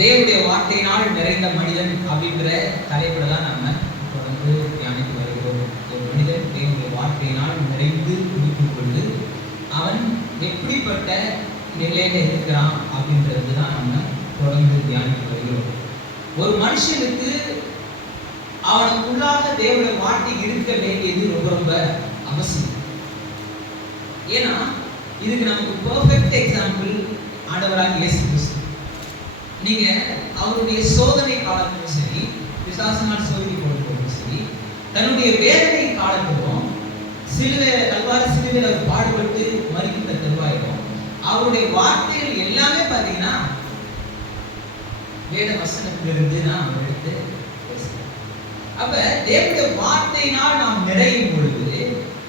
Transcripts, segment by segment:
தேவனுடைய வார்த்தையினால் நிறைந்த மனிதன் அப்படின்ற தலைப்புல தான் நம்ம தொடர்ந்து தியானித்து வருகிறோம். ஒரு மனிதன் தேவனுடைய வார்த்தையினால் நிறைந்து குடிக்கும் பொழுது அவன் எப்படிப்பட்ட நிலையில இருக்கிறான் அப்படின்றது தான் நம்ம தொடர்ந்து தியானித்து வருகிறோம். ஒரு மனுஷனுக்கு அவனுக்குள்ளாக தேவனுடைய வார்த்தை இருக்க வேண்டியது ரொம்ப ரொம்ப அவசியம். ஏன்னா இதுக்கு நமக்கு பெர்ஃபெக்ட் எக்ஸாம்பிள் ஆண்டவராகிய இயேசு கிறிஸ்து. நீங்க அவருடைய சோதனை காலத்திலும் சரி, பிசாசினால் சோதிக்கப்படும் சரி, தன்னுடைய வேதனை காலத்திலும் கல்வாரி சிலுவையில் அவர் பாடுபட்டு மரிக்கின்ற தருவாயிலும் அவருடைய வார்த்தைகள் எல்லாமே பார்த்தீங்கன்னா வேத வசனத்திலிருந்து தான் அவர் எடுத்து பேசுகிறார். அப்ப தேவனுடைய வார்த்தையினால் நாம் நிறையும் பொழுது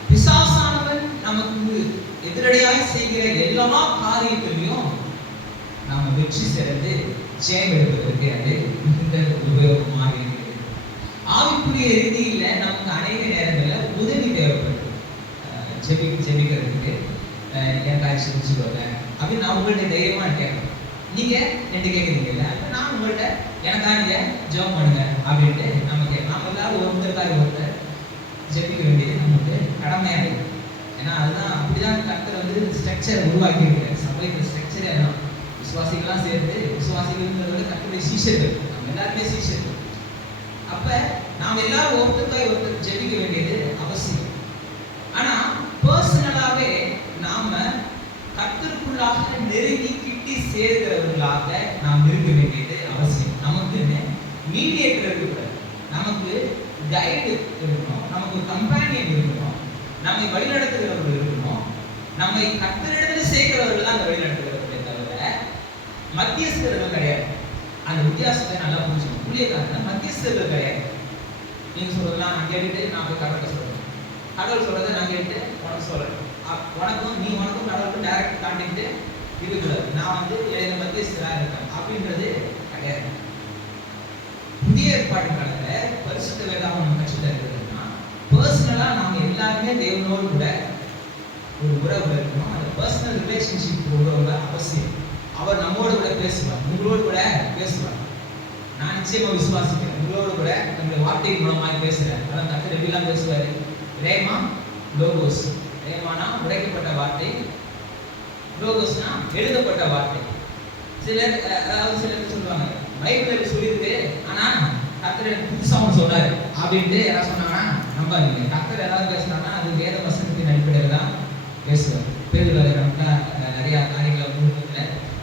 பிசாசானவன் நமக்கு எதிரடையாக செய்கிற எல்லா காரியத்திலையும் நாம் வெற்றி சிறந்து ஜெயம் எடுப்பதற்கு அது மிகுந்த உபயோகமாக இருக்கிறது. ஆவிக்குரிய ரீதியில நமக்கு அநேக நேரங்களில் உதவி தேவைப்படுது. ஜெபிக்கிறதுக்கு எனக்காக செஞ்சுக்கோங்க அப்படின்னு நான் உங்கள்கிட்ட தைரியமா கேட்கணும். நீங்க என்கிட்ட கேட்குறீங்கல்ல, நான் உங்கள்கிட்ட எனக்காக நீங்க ஜெபம் பண்ணுங்க அப்படின்ட்டு நம்ம கேட்கலாம். நம்ம எல்லாரும் ஒருத்தருக்காக ஒருத்தர் ஜெபிக்க வேண்டியது நமக்கு கடமையாக இருக்கு. ஏன்னா அதுதான் அப்படிதான் கர்த்தர் ஸ்ட்ரக்சரை உருவாக்கி இருக்கிறார். சபைக்கு ஸ்ட்ரக்சரே அதுதான். விசுவாசிகள்லாம் சேர்ந்து விசுவாசிகள்ன்றதோட கர்த்தருடைய சீஷர்கள், நம்ம எல்லாருமே சீஷர்கள். அப்ப நாம் எல்லாரும் ஒருத்தருக்காக ஒருத்தர் ஜெபிக்க வேண்டியது அவசியம். ஆனா பர்சனலாவே நாம கர்த்தருக்குள்ளாக நெருங்கி கிட்டி சேர்கிறவர்களாக நாம் இருக்க வேண்டியது அவசியம். நமக்கு மீடியேட்டர் இருக்கக்கூடாது, நமக்கு கைடு இருக்கணும், நமக்கு ஒரு கம்பேனியன் இருக்கணும், நம்மை வழிநடத்துகிறவர்கள் இருக்கணும். நம்மை கர்த்தரிடத்துல சேர்க்கிறவர்கள் தான் அந்த வழிநடத்துகிறவர்களே தவிர மத்தியஸ்தர்கள் கிடையாது. அந்த வித்தியாசத்தை நல்லா புரிஞ்சுக்கணும். ஊழியக்காரங்க மத்தியஸ்தர்கள் கிடையாது. நீங்க சொல்றதெல்லாம் நான் கேட்டுட்டு நான் போய் கடவுள்கிட்ட சொல்றேன், கடவுள் சொல்றதை நான் கேட்டு உனக்கு சொல்றேன், உனக்கும் கடவுளுக்கும் டைரக்ட் கான்டாக்ட் இருக்கக்கூடாது. நான் இடையில மத்தியஸ்தராக இருக்கேன் அப்படின்றது கிடையாது. புதிய ஏற்பாட்டு காலத்துல பரிசுத்த வேதாகமம் கட்சியில் இருக்கிறதுனா பர்சனலா நாம எல்லாருமே தேவனோடு கூட ஒரு உறவு இருக்கணும். அந்த பர்சனல் ரிலேஷன்ஷிப் உறவுல அவசியம். அவர் நம்மோடு கூட பேசுவார், உங்களோடு கூட பேசுவார். நான் நிச்சயமா விசுவாசிக்கிறேன், உங்களோடு கூட நம்முடைய வார்த்தையின் மூலமாக பேசுறேன். அதான் கர்த்தர் எப்படிலாம் பேசுவாரு? Rhema logos. ரேமானா உடைக்கப்பட்ட வார்த்தை, லோகோஸ்னா எழுதப்பட்ட வார்த்தை. சிலர் சொல்லுவாங்க பைபிள் சொல்லியிருக்கு, ஆனா கர்த்தர் புதுசா ஒன்று சொன்னாரு அப்படின்ட்டு யாராவது சொன்னாங்கன்னா நம்பாதீங்க. கர்த்தர் ஏதாவது பேசுறாங்கன்னா அது வேத வசனத்தின் அடிப்படையில் தான் பேசுவார். பேதுருவில் நமக்கு நிறைய காரியங்களை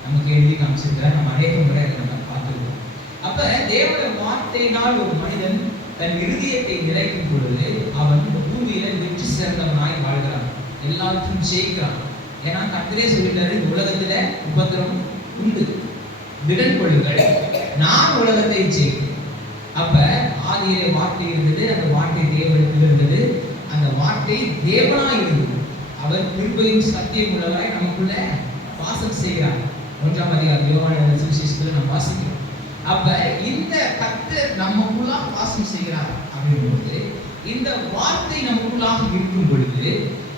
நமக்கு எழுதி காமிச்சிருக்கிற நம்ம அநேக முறை நம்ம பார்த்துருக்கோம். அப்ப தேவனுடைய வார்த்தையினால் ஒரு மனிதன் தன் இருதயத்தை நிறைக்கும் பொழுது அவன் பூமியில வெற்றி சிறந்தவனாய் வாழ்கிறான், எல்லாத்தையும் ஜெயிக்கிறான். ஏன்னா கர்த்தரே சொல்லிட்டாரு, உலகத்துல உபத்திரம் உண்டு, திடன் கொள்ளுங்கள், நான் உலகத்தை ஜெயிக்கிறேன். அப்ப ஆதியிலே வார்த்தை இருந்தது, அந்த வார்த்தை தேவனிடத்தில் இருந்தது, அந்த வார்த்தை தேவனா இருந்தது. அவர் கிருபையும் சத்தியம் உள்ளவராய் நமக்குள்ள வாசம் செய்கிறார். 1ஆம் அதிகாரம் யோவான் சுவிசேஷத்துல நம்ம வாசிக்கிறோம். அப்ப இந்த கர்த்தர் நமக்குள்ளாக வாசம் செய்கிறார் அப்படிங்கும்போது இந்த வார்த்தை நமக்குள்ளாக இருக்கும் பொழுது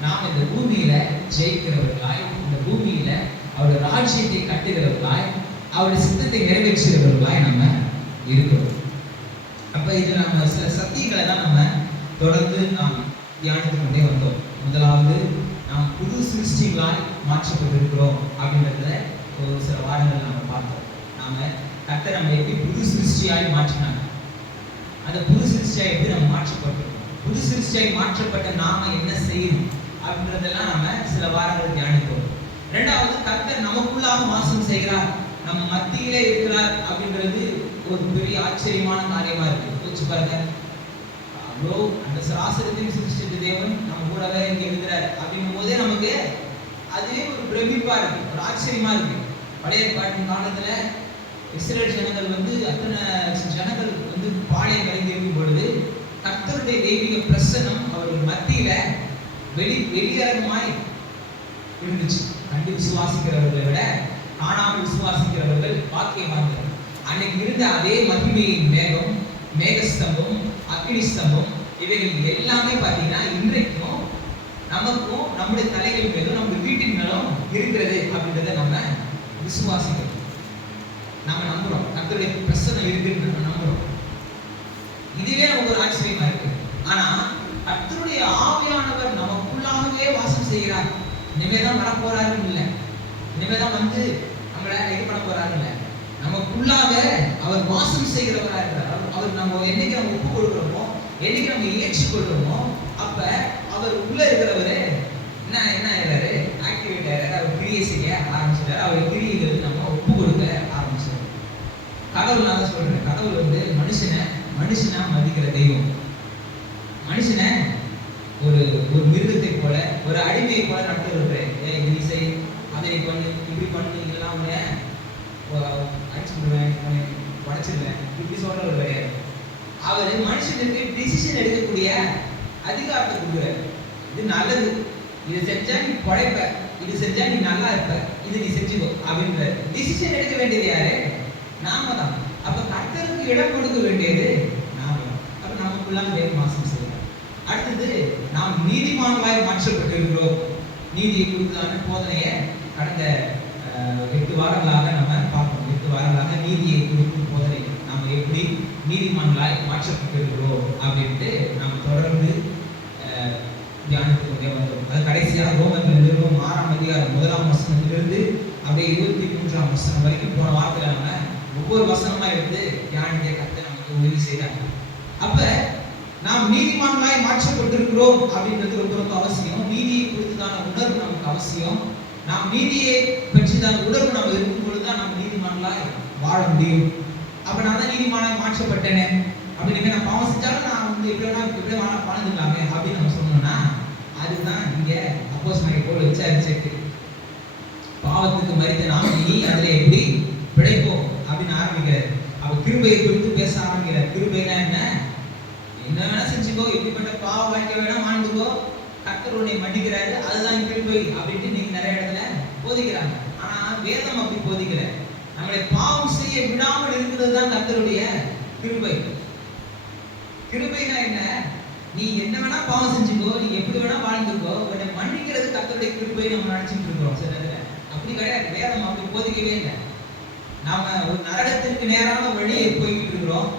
நாம் இந்த பூமியில ஜெயிக்கிறவர்களாய், இந்த பூமியில அவருடைய ராஜ்யத்தை கட்டுகிறவர்களாய், அவருடைய சித்தத்தை நிறைவேற்றுகிறவர்களாய் நம்ம இருக்கிறோம். அப்ப இது நம்ம சில சத்தியங்களை தான் நம்ம தொடர்ந்து நாம் தியானித்து கொண்டே வந்தோம். முதலாவது நாம் புது சிருஷ்டிகளாய் மாற்றப்பட்டிருக்கிறோம் அப்படின்றத ஒரு சில வாரங்கள் நம்ம பார்த்தோம். நாம கர்த்தர் நம்ம எப்படி புது சிருஷ்டியாய் மாற்றினாங்க, அந்த புது சிருஷ்டியாய் எப்படி நம்ம மாற்றப்பட்டோம், புது சிருஷ்டியாய் மாற்றப்பட்ட நாம என்ன செய்யணும் அப்படின்றதெல்லாம் நம்ம சில வாரங்கள் தியானிப்போம். இரண்டாவது, கர்த்தர் நமக்குள்ளாக வாசம் செய்கிறார், நம்ம மத்தியிலே இருக்கிறார் அப்படின்றது ஒரு பெரிய ஆச்சரியமான காரியமா இருக்கு. யோசிச்சு பாருங்க, அவ்வளோ அந்த சராசரத்தையும் சிருஷ்டித்த தேவன் நம்ம கூடவே இங்க இருக்கிறார் அப்படிங்கும் போதே நமக்கு அதுவே ஒரு பிரமிப்பா இருக்கு, ஒரு ஆச்சரியமா இருக்கு. பழைய பாட்டின் காலத்துல இஸ்ரேல் ஜனங்கள் அத்தனை ஜனங்கள் பாளையம் கலைந்து இருக்கும் பொழுது கர்த்தருடைய தெய்வீக பிரசன்னம் அவர்கள் மத்தியில வெளியரங்கமாய் இருந்துச்சு. கண்டு விசுவாசிக்கிறவர்களை விட காணாமல் விசுவாசிக்கிறவர்கள் பாக்கியவான்கள். அன்னைக்கு இருந்த அதே மகிமையின் மேகம், மேகஸ்தம்பம், அக்னி ஸ்தம்பம், இவைகள் எல்லாமே பார்த்தீங்கன்னா இன்றைக்கும் நமக்கும் நம்முடைய தலைகள் மேலும் நம்முடைய வீட்டின் மேலும் இருக்கிறது அப்படின்றத நம்ம விசுவாசிக்கிறோம். நாம நம்புறோம். கர்த்தருடைய பிரசன்னம் இருக்குன்னு நம்ம நம்புறோம். இதுவே நமக்கு ஒரு ஆச்சரியமா இருக்கு. ஆனா கர்த்தருடைய ஆவியானவர் நமக்குள்ளாகவே வாசம் செய்கிறார். இனிமேதான் வர போறாருன்னு இல்லை, இனிமேதான் வந்து நம்மள இது பண்ண போறாரு இல்லை, நமக்குள்ளாக அவர் வாசம் செய்கிறவராக இருக்கிறார். அவர் நம்ம என்னைக்கு நம்ம ஒப்பு கொடுக்குறோமோ, என்னைக்கு நம்ம ஏற்றுக்கொள்றோமோ, அப்ப அவர் உள்ள இருக்கிறவரு என்ன என்ன ஆயிடுறாரு, ஆக்டிவேட் ஆயிடுறாரு. அவர் கிரியை செய்ய ஆரம்பிச்சிட்டாரு. அவர் கிரியைகள் நம்ம ஒப்பு கொடுக்க ஆரம்பிச்சிடும். கடவுள் நான் தான் சொல்றேன், கடவுள் வந்து மனுஷனா மதிக்கிற தெய்வம். மனுஷனை ஒரு ஒரு மிருகத்தை போல, ஒரு அடிமையை போல நடத்துகிறாரு. இது செய், அதை பண்ணு, இப்படி பண்ணு, இதெல்லாம் அடிச்சு விடுவேன், உடைச்சிடுவேன், இப்படி சொல்றவர் கிடையாது. அவரு மனுஷனுக்கு டிசிஷன் எடுக்கக்கூடிய அதிகாரத்தை கொடுக்குறாரு. இது நல்லது, இது செஞ்சா நீ பழைப்ப, இது செஞ்சா நீ நல்லா இருப்ப, இது நீ செஞ்சுக்கோ அப்படின்றாரு. டிசிஷன் எடுக்க வேண்டியது யாரு? நாம தான். அப்ப கர்த்தருக்கு இடம் கொடுக்க வேண்டியது நாம தான். அப்ப நமக்குள்ளாக தேவன் வாசம் செய்யலாம். அடுத்தது, நாம் நீதிமான்களாய் மாற்றப்பட்டிருக்கிறோம். நீதியை குறித்தான போதனையை கடந்த 8 வாரங்களாக நம்ம பார்ப்போம். 8 வாரங்களாக நீதியை குறிக்கும் போதனை, நாம் எப்படி நீதிமான்களாய் மாற்றப்பட்டிருக்கிறோம் அப்படின்ட்டு நாம் தொடர்ந்து தியானித்துக் கொண்டே வந்தோம். அது கடைசியாக ரோமர்கள் 6ஆம் அதிகாரம் 1ஆம் வசனத்திலிருந்து அப்படியே 23ஆம் வசனம் வரைக்கும் போன வாரத்தில் நம்ம ஒவ்வொரு வசனமா எடுத்து தியானிக்க கர்த்தர் நமக்கு உதவி செய்றாங்க. அப்ப நாம் நீதிமான்களாய் மாற்றப்பட்டிருக்கிறோம் அப்படின்றது ரொம்ப அவசியம். நீதியை குறித்துதான உணர்வு நமக்கு அவசியம். நாம் நீதியை பற்றிதான உணர்வு நம்ம இருக்கும் பொழுதுதான் நாம் நீதிமான்களாய் வாழ முடியும். அப்ப நான் தான் நீதிமானாய் மாற்றப்பட்டேனே, அப்படின்னு நான் பாவம் செஞ்சாலும் நான் வந்து இப்படி வாழ்ந்துக்கலாமே அப்படின்னு நம்ம சொன்னோம்னா, அதுதான் இங்க அப்போஸ்தலனாகிய பவுல் வச்ச ரிஜெக்ட். பாவத்துக்கு மரித்த நாம் இனி அதில் எப்படி பிழைப்போம் அப்படின்னு ஆரம்பிக்கிறார். அப்ப கிருபையை குறித்து பேச ஆரம்பிக்கிறார். கிருபைனா என்ன வேணா செஞ்சுக்கோ, எப்படிப்பட்ட பாவ வாழ்க்கை வேணா வாழ்ந்துக்கோ, கர்த்தர் உன்னை மன்னிக்கிறாரு, அதுதான் கிருபை அப்படின்ட்டு நீங்க நிறைய இடத்துல போதிக்கிறாங்க. ஆனா வேதம் அப்படி போதிக்கல. நம்மளை பாவம் செய்ய விடாமல் இருக்கிறது தான் கர்த்தருடைய கிருபை. கிருபைனா என்ன? நீ என்ன வேணா பாவம் செஞ்சுக்கோ, நீ எப்படி வேணா வாழ்ந்துக்கோ, உன்னை மன்னிக்கிறது கர்த்தருடைய கிருபை நம்ம நினைச்சிட்டு இருக்கிறோம். சில அப்படி கிடையாது. வேதம் அப்படி போதிக்கவே இல்லை. நாம ஒரு நரகத்திற்கு நேரான வழியை போய்கிட்டு இருக்கிறோம்,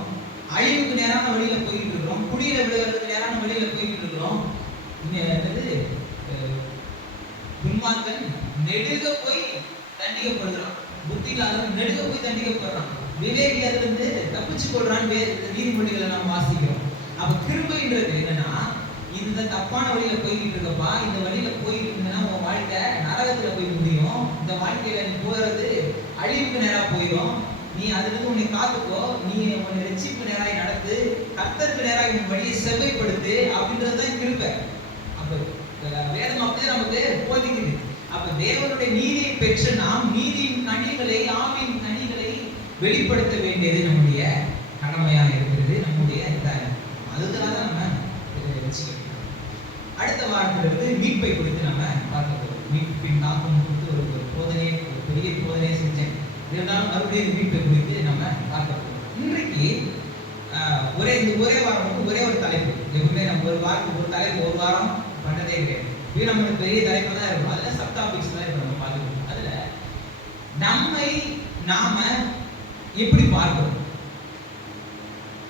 அழிவுக்கு நேரான வழியில போய்கிட்டு இருக்கிறோம், குடியில விழுகிறதுக்கு நேரான வழியில போய்கிட்டு இருக்கிறோம். துன்மார்க்கன் நெடுக போய் தண்டிக்கப்படுறான், புத்தியில்லாதவன் நெடுக போய் தண்டிக்கப்படுறான், விவேகி அதுல இருந்து தப்பிச்சு கொள்றான். நீதிமொழிகளை நாம் வாசிக்கிறோம். அப்ப கிருபைன்றது என்னன்னா, இந்த தப்பான வழியில போய்கிட்டு இருக்கப்பா, இந்த வழியில போயிட்டு இருந்தேன்னா உன் வாழ்க்கை நரகத்துல போய் முடியும், இந்த வாழ்க்கையில நீ போறது அழிவுக்கு நேரா போயிடும், நீ அதுல இருந்து உன்னை காத்துக்கோ, நீ உன்னை ரட்சிப்பு நேராய் நடத்து, கர்த்தருக்கு நேராய் உன் வழியை செவ்வைப்படுத்து அப்படின்றதுதான் கிருபை. அப்ப வேதம் அப்படியே நமக்கு போதிக்குது. அப்ப தேவனுடைய நீதியை பெற்ற நாம் நீதியின் கனிகளை, ஆவியின் கனிகளை வெளிப்படுத்த வேண்டியது நம்முடைய கடமையாக இருக்கிறது, நம்முடைய அதுக்காக நம்ம வச்சுக்கணும். அடுத்த வாரத்திலிருந்து மீட்பை குறித்து நம்ம பார்க்க போறோம். மீட்பின் தாக்கம் குறித்து ஒரு போதனையை, ஒரு பெரிய போதனையை செஞ்சேன். இருந்தாலும் மறுபடியும் மீட்பை குறித்து நம்ம பார்க்க போறோம். இன்றைக்கு ஒரே வாரம் வந்து ஒரே ஒரு தலைப்பு. எப்பவுமே நம்ம ஒரு வாரத்துக்கு ஒரு தலைப்பு ஒரு வாரம் பண்ணதே கிடையாது. இது நம்மளுக்கு பெரிய தலைப்பு தான் இருக்கும். அதுல சப் டாபிக்ஸ் தான் இப்போ நம்ம பார்த்துக்கணும். அதுல நாம எப்படி பார்க்கிறோம்,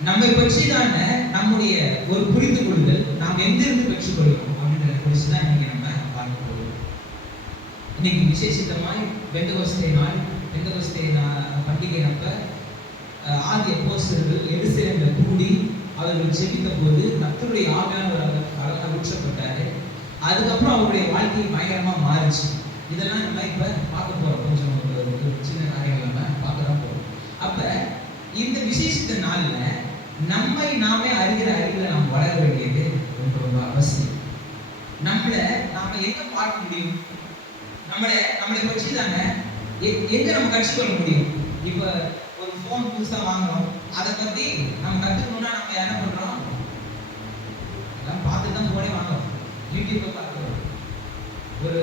நம்மை பற்றிதான நம்முடைய ஒரு புரிந்து கொள்ளுதல், நாம் எங்கிருந்து பெற்றுக்கொள்கிறோம் அப்படின்றத குறித்து தான் இன்னைக்கு நம்ம பார்க்க போகிறோம். இன்னைக்கு விசேஷித்தமாய் பெந்தகோஸ்தே நாள், பெந்தகோஸ்தே பண்டிகை அப்ப ஆதி அப்போஸ்தலர்கள் எருசலேமில் கூடி அவர்கள் ஜெபித்த போது கர்த்தருடைய ஆவியானவர் அவரால் ஊற்றப்பட்டாரு. அதுக்கப்புறம் அவருடைய வாழ்க்கை பயங்கரமா மாறிச்சு. இதெல்லாம் நம்ம இப்ப பார்க்க போறோம். கொஞ்சம் சின்ன காரியங்கள் நம்ம பார்க்க தான் போறோம். அப்ப இந்த விசேஷித்த நாள்ல நம்மை நாமே அறிகிற அறிவுல நாம் வளர வேண்டியது ரொம்ப ரொம்ப அவசியம். நாம எங்க பார்க்க முடியும்? நம்மளை பற்றி தானே எங்க நம்ம கற்றுக்கொள்ள முடியும்? இப்ப ஒரு போன் புதுசா வாங்குறோம், அதை பத்தி நம்ம கத்துக்கணும்னா நம்ம என்ன பண்றோம்? எல்லாம் பார்த்து தான் போனே வாங்குறோம். யூடியூப்பை பார்க்கிறோம், ஒரு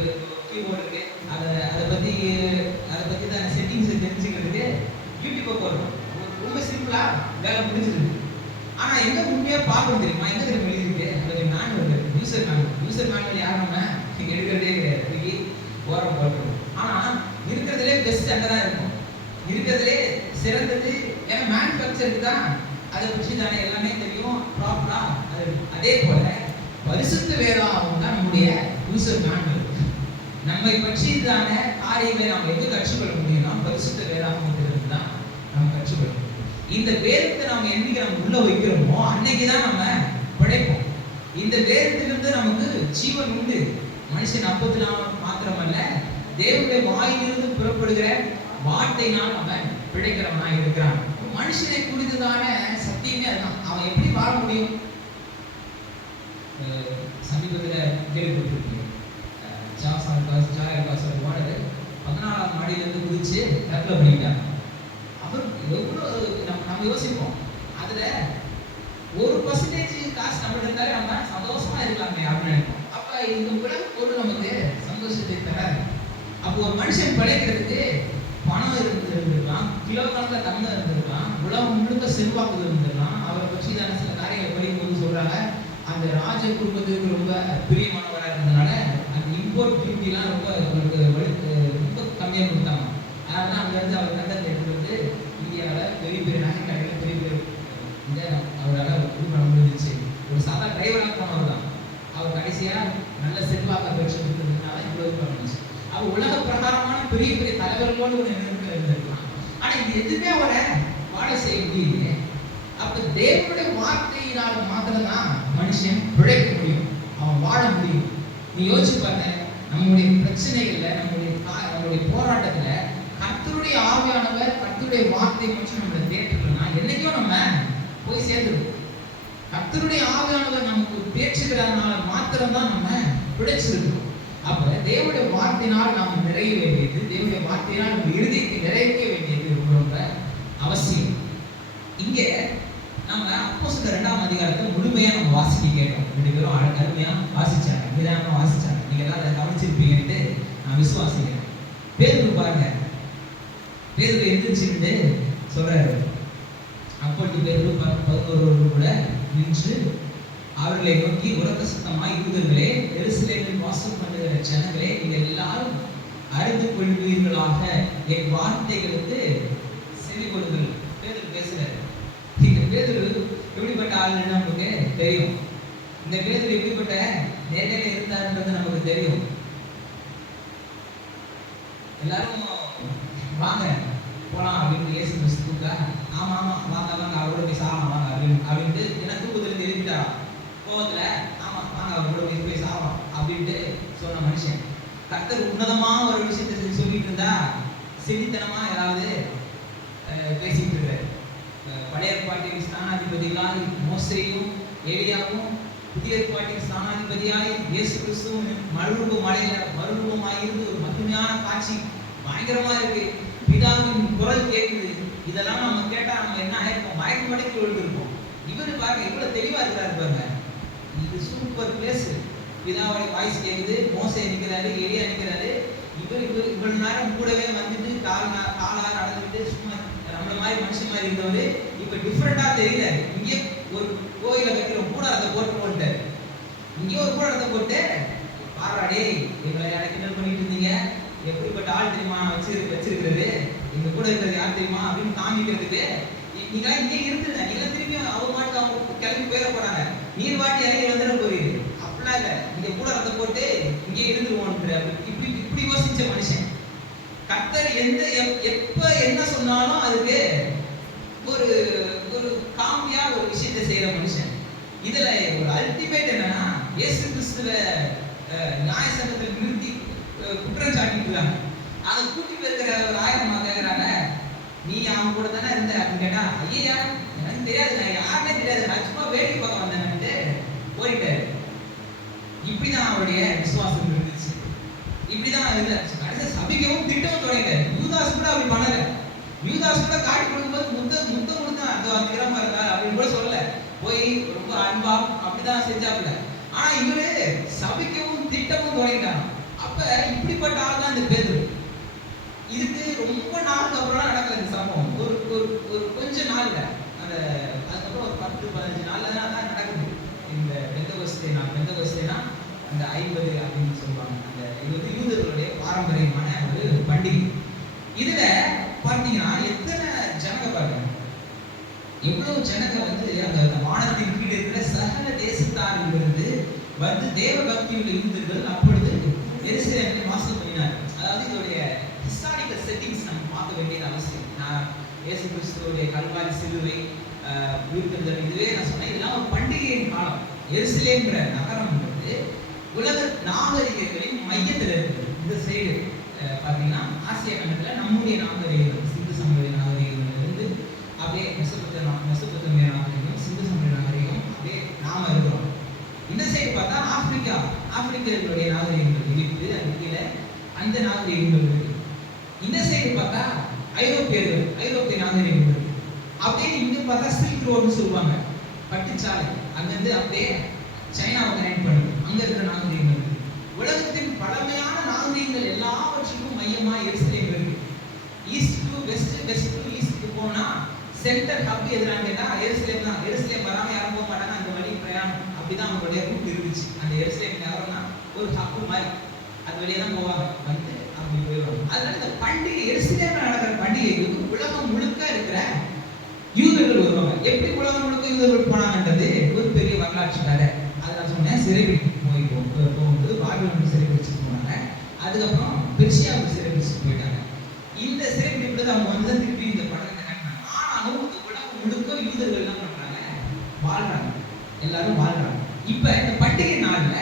கீபோர்டு இருக்கு, அதை பத்தி தான் செட்டிங்ஸ் தெரிஞ்சுக்கிறதுக்கு யூடியூப்பை போடுறோம். ரொம்ப சிம்பிளா வேலை முடிஞ்சிருக்கு. ஆனா எங்க உண்மையா பார்க்கணும் தெரியுமா? எங்க தெரியும் எழுதிருக்கு? அதுக்கு மேனுவல், யூசர் மேனுவல் யாரும் நம்ம எடுக்கிறதே கிடையாது. ஓரம் போட்டுருவோம். ஆனா இருக்கிறதுலே பெஸ்ட் அங்கதான் இருக்கும். இருக்கிறதுலே சிறந்தது. ஏன்னா மேனுஃபேக்சருக்கு தான் அதை பற்றி தானே எல்லாமே தெரியும் ப்ராப்பரா. அதே போல பரிசுத்த வேதாகமம் தான் நம்முடைய யூசர் மேனுவல். நம்மை பற்றியதான காரியங்களை நாம் எது கற்றுக்கொள்ள முடியும்னா பரிசுத்த வேதாகமத்திலிருந்து தான் நம்ம கற்றுக்கொள்ளணும். இந்த வேதத்தை நாம் என்னைக்கு நம்ம உள்ள வைக்கிறோமோ அன்னைக்கு தான் நம்ம பிழைப்போம். இந்த வேதத்திலிருந்து நமக்கு ஜீவன் உண்டு. மனுஷன் அப்பத்தினால் மாத்திரமல்ல, தேவனுடைய வாயிலிருந்து புறப்படுகிற வார்த்தையினால் அவன் பிழைக்கிறவனாக இருக்கிறான். மனுஷனை குறித்ததான சத்தியமே அதுதான். அவன் எப்படி வாழ முடியும்? சமீபத்தில் கேள்விப்பட்டிருக்கீங்க, வாழது 14ஆம் மாடியிலிருந்து குதிச்சு தற்கொலை பண்ணிட்டாங்க. அவர் எவ்வளவு நம்ம யோசிப்போம், அதுல 1% காசு நம்ம இருந்தாலே நம்ம சந்தோஷமா இருக்கலாமே அப்படின்னு நினைப்போம். அப்ப இந்த உலக பொருள் நமக்கு சந்தோஷத்தை தராது. அப்போ ஒரு மனுஷன் பிழைக்கிறதுக்கு பணம் இருந்திருக்கலாம், கிலோ கணக்கில் தங்கம் இருந்திருக்கலாம், உலகம் முழுக்க செல்வாக்கு இருந்திருக்கலாம். அவரை பற்றி தானே சில காரியங்களை படிக்கும்போது சொல்றாங்க, அந்த ராஜ குடும்பத்துக்கு ரொம்ப பிரியமானவராக இருந்ததுனால அந்த இம்போர்ட் டியூட்டிலாம் ரொம்ப கம்மியாக கொடுத்தாங்க. அதனால அங்கேருந்து அவர் கண்டத்தை எடுத்து வந்து இந்தியாவில் பெரிய பெரிய நகை கடையில் பெரிய பெரிய இந்த அவரால் இது பண்ண முடிஞ்சிச்சு. ஒரு சாதா டிரைவராக போனவர் தான் அவர் கடைசியாக நல்ல செல்வாக்க பெற்று கொடுத்ததுனால இவ்வளவு பண்ண முடிச்சு. அவர் உலக பிரகாரமான பெரிய பெரிய தலைவர்களோடு ஒரு நினைவுகள் இருந்திருக்கலாம். ஆனால் இது எதுவுமே அவரை வாழ செய்ய முடியல. அப்போ தேவனுடைய வார்த்தையினால் மாத்திரம்தான் மனுஷன் பிழைக்க முடியும், அவன் வாழ முடியும். நீ யோசிச்சு பாருங்க, நம்முடைய பிரச்சனைகள்ல நம்முடைய போராட்டத்துல கர்த்தருடைய ஆவியானவர் கர்த்தருடைய வார்த்தை மட்டும் நம்மளை தேற்றுனா என்னைக்கும் நம்ம போய் சேர்ந்துடும். கர்த்தருடைய ஆவியானவர் நமக்கு பேச்சுகிறதுனால மாத்திரம்தான் நம்ம பிழைச்சிருக்கோம். அப்ப தேவனுடைய வார்த்தையினால் நாம் நிறைய வேண்டியது, தேவனுடைய வார்த்தையினால் நம்ம இறுதிக்கு நிறைவேற்ற வேண்டியது ரொம்ப ரொம்ப அவசியம். இங்க நம்ம அப்போஸ்தலர் 2ஆம் அதிகாரத்தை முழுமையா நம்ம வாசிக்க கேட்டோம். 2 பேரும் அருமையா வாசிச்சாங்க, நிதானமா வாசிச்சாங்க. நீங்க எல்லாம் அதை கவனிச்சிருப்பீங்கன்னு நான் விசுவாசிக்கிறேன். பேதுரு பாருங்க, பேதுரு எந்திரிச்சுட்டு சொல்றாரு, அப்பொழுது பேதுரு 11 கூட நின்று அவர்களை நோக்கி உரத்த சத்தமாய், யூதர்களே, எருசலேமில் வாசம் பண்ணுகிற ஜனங்களே, நீங்கள் எல்லாரும் அறிந்து கொள்வீர்களாக, என் வார்த்தைகளுக்கு செவி கொடுங்கள். பேதுரு பேசுறாரு. இந்த பேதுரு எப்படிப்பட்ட ஆளுன்னு நமக்கு தெரியும். இந்த பேதுரு எப்படிப்பட்ட நிலையில இருந்தாருன்றது நமக்கு தெரியும். எல்லாரும் வாங்க போலாம் அப்படின்னு இயேசு கிறிஸ்து கூப்பிட்டா, ஆமா ஆமா வாங்க வாங்க அவரோட போய் சாவலாம் வாங்க அப்படின்ட்டு எனக்கு தூக்கத்துல எழுப்பிட்டாரா கோவத்துல, ஆமா வாங்க அவரோட போய் சாவலாம் அப்படின்ட்டு சொன்ன மனுஷன் கர்த்தர் உன்னதமா ஒரு விஷயத்தை சொல்லிட்டு இருந்தா செடித்தனமா ஏதாவது பேசிட்டு இருக்காரு. பழைய ஏற்பாட்டின் ஸ்தானாதிபதிகளாய் மோசேயும் ஏலியாவும், புதிய ஏற்பாட்டின் ஸ்தானாதிபதியாய் இயேசு கிறிஸ்துவும் மறுரூபமாயிருந்து ஒரு மகிமையான காட்சி பயங்கரமா இருக்கு. பிதாவின் குரல் கேட்குது. இதெல்லாம் நம்ம கேட்டா நம்ம என்ன ஆயிருப்போம்? மயக்க மடைக்கு விழுந்திருப்போம். இவரு பாருங்க இவ்வளவு தெளிவா இருக்கிறாரு பாருங்க. இது சூப்பர் பிளேஸ். பிதாவோட வாய்ஸ் கேட்குது, மோசே நிற்கிறாரு, எலியா நிற்கிறாரு. இவ்வளவு நேரம் கூடவே வந்துட்டு காலாக நடந்துட்டு சும்மா நம்மள மாதிரி மனுஷன் மாதிரி இருந்தவரு இப்ப டிஃப்ரெண்டா தெரியல. இங்கே ஒரு கோயில வைக்கிற கூடாரத்தை போட்டாரு. இங்கே ஒரு கூடாரத்தை போட்டு பாராடே எங்களை கிண்டல் பண்ணிட்டு இருந்தீங்க, எப்படிப்பட்ட ஆள் தெரியுமா வச்சிருக்கிறது, எங்க கூட இருக்கிறது யார் தெரியுமா அப்படின்னு காமிக்கிறதுக்கு நீங்க இங்கே இருந்துங்க. நீங்க திரும்பி அவங்க மாட்டு அவங்க கிளம்பி போயிட போறாங்க, நீர் வாட்டி இறங்கி வந்துட போயிரு. அப்படிலாம் இல்ல, இங்க கூடாரத்தை போட்டு இங்கே இருந்துருவோம். இப்படி யோசிச்ச மனுஷன் கர்த்தர் எப்ப என்ன சொன்னாலும் அதுக்கு ஒரு ஒரு காமியா ஒரு விஷயத்தை செய்யற மனுஷன். இதுல ஒரு அல்டிமேட் என்னன்னா, இயேசு கிறிஸ்துவ நியாய சங்கத்தில் நிறுத்தி குற்றம் சாட்டிட்டு இருக்காங்க. அதை கூட்டி இருக்கிற ஒரு ஆயிரமா கேட்கிறாங்க, நீ அவன் கூட தானே இருந்த அப்படின்னு கேட்டா, ஐயா எனக்கு தெரியாது, நான் யாருன்னே தெரியாது, நான் சும்மா வேடிக்கை பார்க்க வந்தேன்ட்டு போயிட்டாரு. இப்படிதான் அவருடைய விசுவாசம் இருந்துச்சு. இப்படிதான் கடைசி சபிக்கவும் திட்டவும் தொடங்கிட்டாரு. யூதாஸ் கூட அப்படி பண்ணல. யூதாஸ் கூட காட்டி கொடுக்கும்போது முத்தம் கொடுத்தா அந்த கிராமம் இருக்கா அப்படின்னு கூட சொல்லல, போய் ரொம்ப அன்பா அப்படிதான் செஞ்சாப்புல. ஆனா இவரு சபிக்கவும் திட்டமும் தொடங்கிட்டாங்க. அப்ப இப்படிப்பட்ட ஆள் தான் இந்த பேதுரு. இதுக்கு ரொம்ப நாளுக்கு அப்புறம் நடக்கல இந்த சம்பவம். ஒரு கொஞ்ச நாள்ல அந்த அதுக்கப்புறம் ஒரு 10-15 நாள்ல தான் நடக்குது இந்த பெந்தகோஸ்தேனா அந்த 50 அப்படின்னு சொல்லுவாங்க. அந்த இது யூதர்களுடைய பாரம்பரியமான ஒரு பண்டிகை. இதுல பார்த்தீங்கன்னா எத்தனை ஜனங்க பாருங்க, எவ்வளவு ஜனங்க வந்து அந்த வானத்தின் கீழே இருக்கிற சகல தேசத்தாரிலிருந்து வந்து தேவ பக்தியுள்ள யூதர்கள் அப்பொழுது எருசலேமில் வாசம் பண்ணினார். அதாவது இதோடைய ஹிஸ்டாரிக்கல் செட்டிங்ஸ் நம்ம பார்க்க வேண்டியது அவசியம். நான் இயேசு கிறிஸ்துவோடைய கல்வாரி சிலுவை உயிர்த்தெழுதல் இதுவே நான் சொன்னேன், இதெல்லாம் ஒரு பண்டிகையின் காலம். எருசலேம்ங்கிற நகரம் வந்து உலக நாகரிகங்களின் மையத்தில் இருக்குது. இந்த சைடு பார்த்தீங்கன்னா ஆசியா கண்டத்தில் நம்முடைய நாகரிகம் சிந்து சமவெளி நாகரிகங்கள்லேருந்து அப்படியே மெசொப்பொத்தேமியா நாகரிகம், சிந்து சமவெளி நாகரிகம், அப்படியே நாம இருக்கிறோம். இந்த சைடு பார்த்தா ஆப்பிரிக்கர்களுடைய நாகரிகங்கள் இருக்கு, அது கீழே அந்த நாகரிகங்கள் இருக்கு. இந்த சைடு பார்த்தா ஐரோப்பிய நாகரிகங்கள் இருக்கு. அப்படியே இங்க பார்த்தா சில்க் ரோடுன்னு சொல்லுவாங்க, பட்டுச்சாலை. அங்கிருந்து அப்படியே சைனாவை கனெக்ட் பண்ணுது, அங்க இருக்கிற நாகரிகங்கள் இருக்கு. உலகத்தின் பழமையான நாகரிகங்கள் எல்லாவற்றுக்கும் மையமா எருசலேம் இருக்கு. East to west, west to east போனா சென்டர் ஹப் எதுனான்னு கேட்டா எருசலேம் தான். எருசலேம் வராம யாரும் போக மாட்டாங்க, அந்த வழி பிரயாணம் அப்படிதான் அவங்களுடைய ரூட் இருந்துச்சு. அந்த எருசலேம் நகரம்னா ஒரு ஹப் மாதிரி, அது வழியா தான் போவாங்க, வந்து அப்படி போயிடுவாங்க. அதனால இந்த பண்டிகை, எருசலேம்ல நடக்கிற பண்டிகைக்கு உலகம் முழுக்க இருக்கிற யூதர்கள் வருவாங்க. எப்படி உலகம் முழுக்க யூதர்கள் போனாங்கன்றது ஒரு பெரிய வரலாற்று கதை. அதை நான் சொன்னேன், சிறைபிடிப்பு போகும்போது பாபிலோனுக்கு சிறைபிடிச்சுட்டு போனாங்க. அதுக்கப்புறம் பெர்சியாவுக்கு சிறைபிடிச்சுட்டு போயிட்டாங்க. இந்த சிறைபிடிப்புல அவங்க வந்து திருப்பி இந்த படத்தை கட்டினாங்க. ஆனாலும் இந்த உலகம் முழுக்க யூதர்கள் என்ன பண்றாங்க, வாழ்றாங்க, எல்லாரும் வாழ்றாங்க. இப்ப இந்த பண்டிகை நாள்ல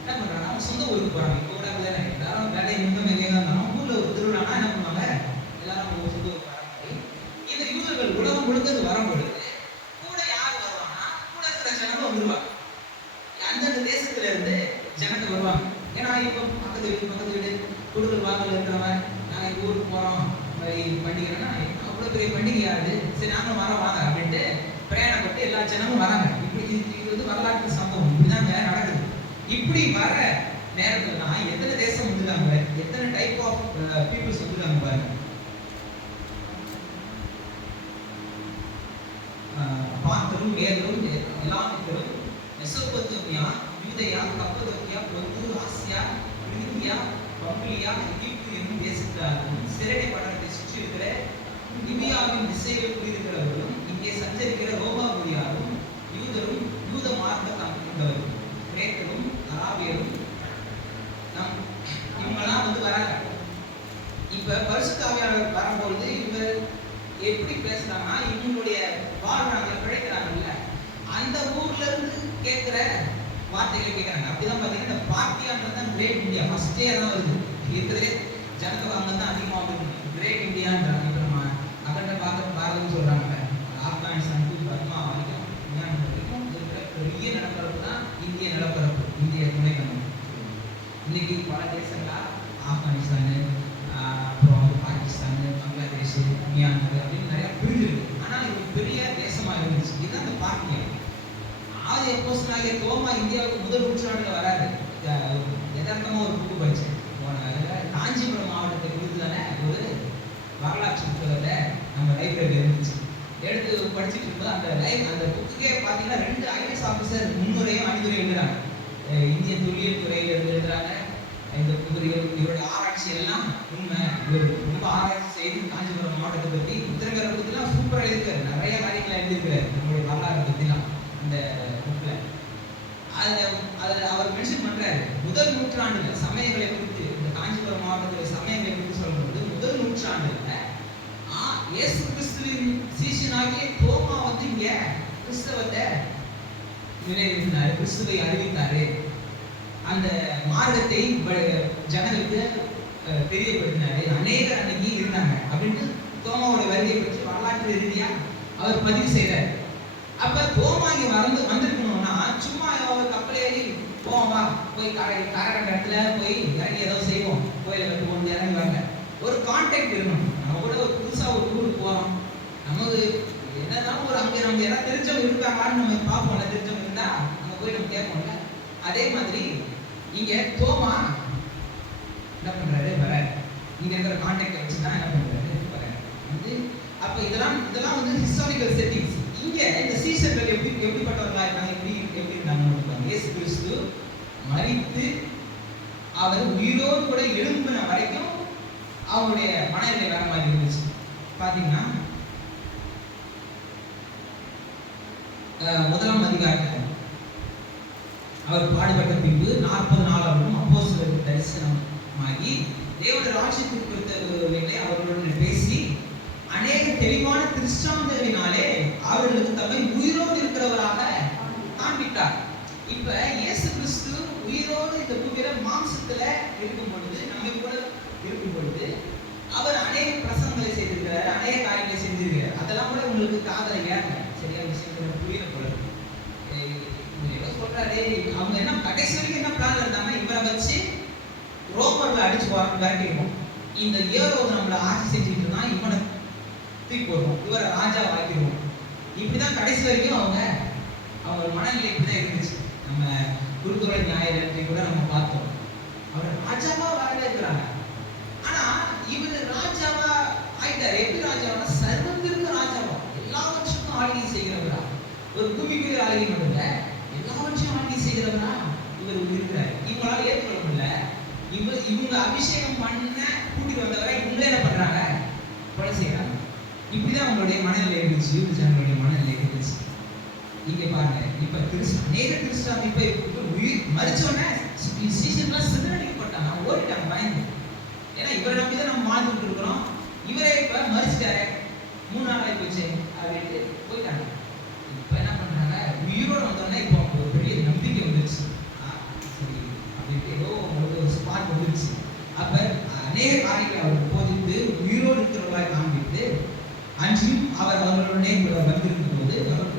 என்ன பண்றாங்க, அவங்க சொந்த ஊருக்கு போறாங்க. இப்போ கூட அப்படிதானே, எல்லாரும் வேலை நிமிடம் எங்கேயா இருந்தாலும் ஊர்ல ஒரு திருவிழானா என்ன பண்ணுவாங்க, எல்லாரும் அவங்க சொந்த ஊருக்கு வர மாதிரி. இந்த யூதர்கள் உலகம் முழுக்க வரும்பொழுது கூட யார் வருவாங்கன்னா கூட இருக்கிற ஜனங்க வந்துருவாங்க. அந்தந்த தேசத்துல இருந்து ஜனங்க வருவாங்க. ஏன்னா இப்போ பக்கத்து வீடு கூடுதல் வாங்கல இருக்கிறவன், நாங்க இந்த ஊருக்கு போறோம் பண்டிகைன்னா அவ்வளவு பெரிய பண்டிகை ஆகுது, சரி நாங்களும் வரோம் வாங்க அப்படின்ட்டு பிரயாணப்பட்டு எல்லா ஜனமும் வராங்க. இப்படி இது வந்து வரலாற்று சம்பவம், இப்படிதாங்க நடக்குது. இப்படி வர நேரத்துல தான் எத்தனை தேசம் வந்துருக்காங்க, எத்தனை டைப் ஆஃப் பீப்புள்ஸ் வந்துருக்காங்க பாருங்க. பார்த்தரும் மேலும் எல்லாத்திலும் மெசொப்பொத்தேமியா, யூதேயா, கப்பதோக்கியா, பொந்து, ஆசியா, பிரிகியா, பம்பிலியா, எகிப்து என்னும் தேசத்தாரும் சிறைடை பட்டணத்தை சுற்றி இருக்கிற லிபியாவின் திசையில் குடியிருக்கிறவர்களும் இங்கே சஞ்சரிக்கிற ரோமாபுரியாரும் யூதரும் யூத மார்க்கத்தால் கொண்டவரும் கிரேக்கரும் அராபியரும் இவங்கெல்லாம் வந்து வராங்க. இப்ப பரிசுத்த ஆவியானவர் வரும்பொழுது இவங்க எப்படி பேசுறாங்கன்னா, இவங்களுடைய வாழ்றாங்க, பிழைக்கிறாங்கல்ல, அந்த ஊர்ல இருந்து கேட்கிற வார்த்தைகளை கேட்கறாங்க. அப்படிதான் பாத்தீங்கன்னா இந்த பார்ட்டியான்றது தான் கிரேட் இந்தியா ஃபர்ஸ்டே தான் வருது. இருக்கிறதே ஜனத்தொகை அங்க தான் அதிகமாக இருக்கு. கிரேட் இந்தியான்றாங்க. இப்ப நம்ம அகண்ட பாரதம்னு சொல்றாங்க. ஆப்கானிஸ்தான் டு பர்மா வரைக்கும் இருக்கிற பெரிய நிலப்பரப்பு தான் இந்திய நிலப்பரப்பு, இந்திய துணைக்கண்டம். இன்னைக்கு பல தேசங்களா ஆப்கானிஸ்தானு, அப்புறம் பாகிஸ்தான், பங்களாதேஷ், மியான்மர் அப்படின்னு நிறைய பிரிஞ்சிருக்கு. ஆனால் இது பெரிய தேசமா இருந்துச்சு. இதுதான் அந்த பார்ட்டியா. ஆதி அப்போஸ்தலனாகிய தோமா இந்தியாவுக்கு முதல் நூற்றாண்டுல வராது. யதார்த்தமா ஒரு புக்கு படிச்சேன். காஞ்சிபுரம் மாவட்டத்தை குறித்து தானே ஒரு வரலாற்று புத்தகத்தை நம்ம லைப்ரரி இருந்துச்சு. எடுத்து படிச்சுட்டு இருக்கும்போது அந்த புக்குக்கே பார்த்தீங்கன்னா 2 IAS ஆஃபீஸர் முன்னுரையும் அணிந்துரையும் எழுதுறாங்க. இந்திய தொழில் துறையில இருந்து எழுதுறாங்க. இந்த இவருடைய ஆராய்ச்சி எல்லாம் உண்மை, இவர் ரொம்ப ஆராய்ச்சி செய்து காஞ்சிபுரம் மாவட்டத்தை பற்றி புத்தகங்களை பற்றிலாம் சூப்பராக எழுதியிருக்காரு. நிறைய காரியங்களை எழுதியிருக்காரு நம்மளுடைய வரலாறு பற்றிலாம் அந்த புக்கில். அதில் அவர் மென்ஷன் பண்றாரு, முதல் நூற்றாண்டுல சமயங்களை குறித்து, இந்த காஞ்சிபுரம் மாவட்டத்துடைய சமயங்களை குறித்து சொல்லும்போது முதல் நூற்றாண்டுல இயேசு கிறிஸ்துவின் சீஷனாகிய தோமா வந்து இங்க கிறிஸ்தவத்தை நிலைநிறுத்தினாரு, கிறிஸ்துவை அறிவித்தாரு, அந்த மார்க்கத்தை ஜனங்களுக்கு தெரியப்படுத்தினாரு. அநேகர் அன்னைக்கு இருந்தாங்க அப்படின்ட்டு தோமாவோட வருகையை பற்றி வரலாற்று ரீதியா அவர் பதிவு செய்றார். அப்ப தோமா இங்க வந்திருக்கணும்னா சும்மா அவர் கப்பல் ஏறி போவா போய் காரகண்ட இடத்துல போய் இறங்கி ஏதோ செய்வோம், கோயிலை கட்டுவோம் இறங்குவாங்க. ஒரு கான்டாக்ட் இருக்கணும். நம்ம கூட ஒரு புதுசா ஒரு ஊருக்கு போறோம், நமக்கு என்னதான் ஒரு அங்கே நம்ம யாராவது தெரிஞ்சவங்க இருக்காங்கன்னு நம்ம பார்ப்போம்ல, தெரிஞ்சவங்க இருந்தா நம்ம போய் நம்ம கேட்போம்ல. அதே மாதிரி இங்க தோமா என்ன பண்றாரு, வர இங்க இருக்கிற கான்டாக்ட் வச்சுதான் என்ன பண்றாரு, வர வந்து. அப்ப இதெல்லாம் வந்து ஹிஸ்டாரிக்கல் செட்டிங்ஸ். இங்க இந்த சீசர்கள் எப்படிப்பட்டவர்களா இருக்காங்க, எப்படி இருந்தாங்க. இயேசு கிறிஸ்து மரித்து அவர் உயிரோடு கூட எழும்பின வரைக்கும் அவருடைய மனநிலை வேற மாதிரி இருந்துச்சு. முதலாம் அதிகாரத்தில் அவர் பாடுபட்ட பின்பு 40 நாள் அவரும் அப்போஸ்தலருக்கு தரிசனமாகி தேவனுடைய ராஜ்யத்தை குறித்தவைகளை அவர்களுடன் பேசி அநேக தெளிவான திருஷ்டாந்தங்களினாலே அவர்களுக்கு தம்மை உயிரோடு இருக்கிறவராக காண்பித்தார். இப்ப இயேசு கிறிஸ்து உயிரோடு இந்த பூமியில மாம்சத்துல இருக்கும் பொழுது, நம்மை போல இருக்கும் பொழுது அவர் அநேக பிரசங்களை செய்திருக்கிறார், அநேக காரியங்களை செஞ்சிருக்கிறார். அதெல்லாம் கூட உங்களுக்கு காதல ஏங்க சரியா விஷயத்துல புரியல போல சொல்றாரு. அவங்க என்ன கடைசி வரைக்கும் என்ன பிளான் இருந்தாங்க, இவரை வச்சு ரோமர்ல அடிச்சு விரட்டிடுவோம், இந்த ஏரோது நம்மள ஆட்சி செஞ்சுட்டு இருந்தான், இவனை தூக்கி போடுவோம், இவரை ராஜா ஆக்கிடுவோம். இப்படிதான் கடைசி வரைக்கும் அவங்க மனநிலை இப்படிதான் இருந்துச்சு. நம்ம குருத்துறை ஞாயிறு கூட நம்ம பார்த்தோம், அவர் ராஜாவா வரவேற்கிறாங்க. ஆனா இவர் ராஜாவா ஆயிட்டாரு. எப்படி ராஜாவா? சர்வத்திற்கு ராஜாவா, எல்லாவற்றுக்கும் ஆளுகை செய்கிறவரா, ஒரு பூமிக்குரிய ஆளுகை மட்டும் இல்ல, எல்லாவற்றையும் ஆளுகை செய்கிறவரா இவர் இருக்கிறார். இவங்களால ஏற்றுக்கொள்ள முடியல. இவங்க அபிஷேகம் பண்ண கூட்டிட்டு வந்தவரை இவங்களே என்ன பண்றாங்க, கொலை செய்யறாங்க. இப்படிதான் அவங்களுடைய மனநிலை இருந்துச்சு, யூதர்களுடைய மனநிலை இருந்துச்சு. இங்க பாருங்க, இப்ப அநேக கிறிஸ்தவ இப்ப உயிர் மரிச்சோன்னே சீசன்லாம் சிதறடிக்கப்பட்டாங்க, ஓடிட்டாங்க பயந்து. ஏன்னா இவரை நம்பிதான் நம்ம வாழ்ந்துட்டு இருக்கிறோம், இவரே இப்ப மரிச்சிட்டாரு, 3 நாள் ஆகி போச்சு அப்படின்ட்டு போயிட்டாங்க. இப்ப என்ன பண்றாங்க, உயிரோடு வந்தோடனே இப்போ ஒரு பெரிய நம்பிக்கை வந்துருச்சு. சரி அப்படின்ட்டு ஏதோ உங்களுக்கு ஒரு ஸ்பாட் வந்துருச்சு. அப்ப அநேக காரியங்களை அவர் போதித்து உயிரோடு இருக்கிறவர்களாய் காண்பித்து, அன்றும் அவர் அவர்களுடைய வந்திருக்கும் போது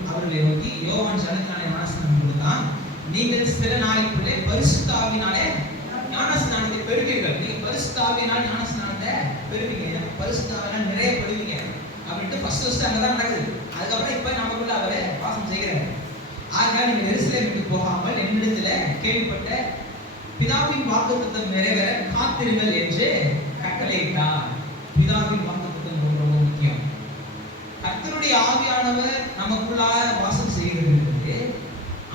அவர்களை நோக்கி யோவான் ஜலத்தினாலே ஞானஸ்நானம் கொடுத்தான், நீங்கள் சில நாளைக்குள்ளே பரிசுத்த ஆவியினாலே ஞானஸ்நானத்தை பெறுவீர்கள். நீங்க பரிசுத்த ஆவியினால் ஞானஸ்நானத்தை பெறுவீங்க, பரிசுத்த ஆவியினால் நிறைய பெறுவீங்க அப்படின்ட்டு ஃபர்ஸ்ட் அங்கதான் நடக்குது. அதுக்கப்புறம் இப்ப நமக்குள்ள அவரை வாசம் செய்கிறார். ஆக நீங்க எருசலேமுக்கு போகாமல் என்னிடத்துல கேள்விப்பட்ட பிதாவின் வாக்குத்தத்தம் நிறைவேற காத்திருங்கள் என்று கட்டளையிட்டார். பிதாவின் வாக்குத்தத்தம் ரொம்ப ரொம்ப முக்கியம். கர்த்தருடைய ஆவியானவர் நமக்குள்ளாக வாசம் செய்கிறது என்பது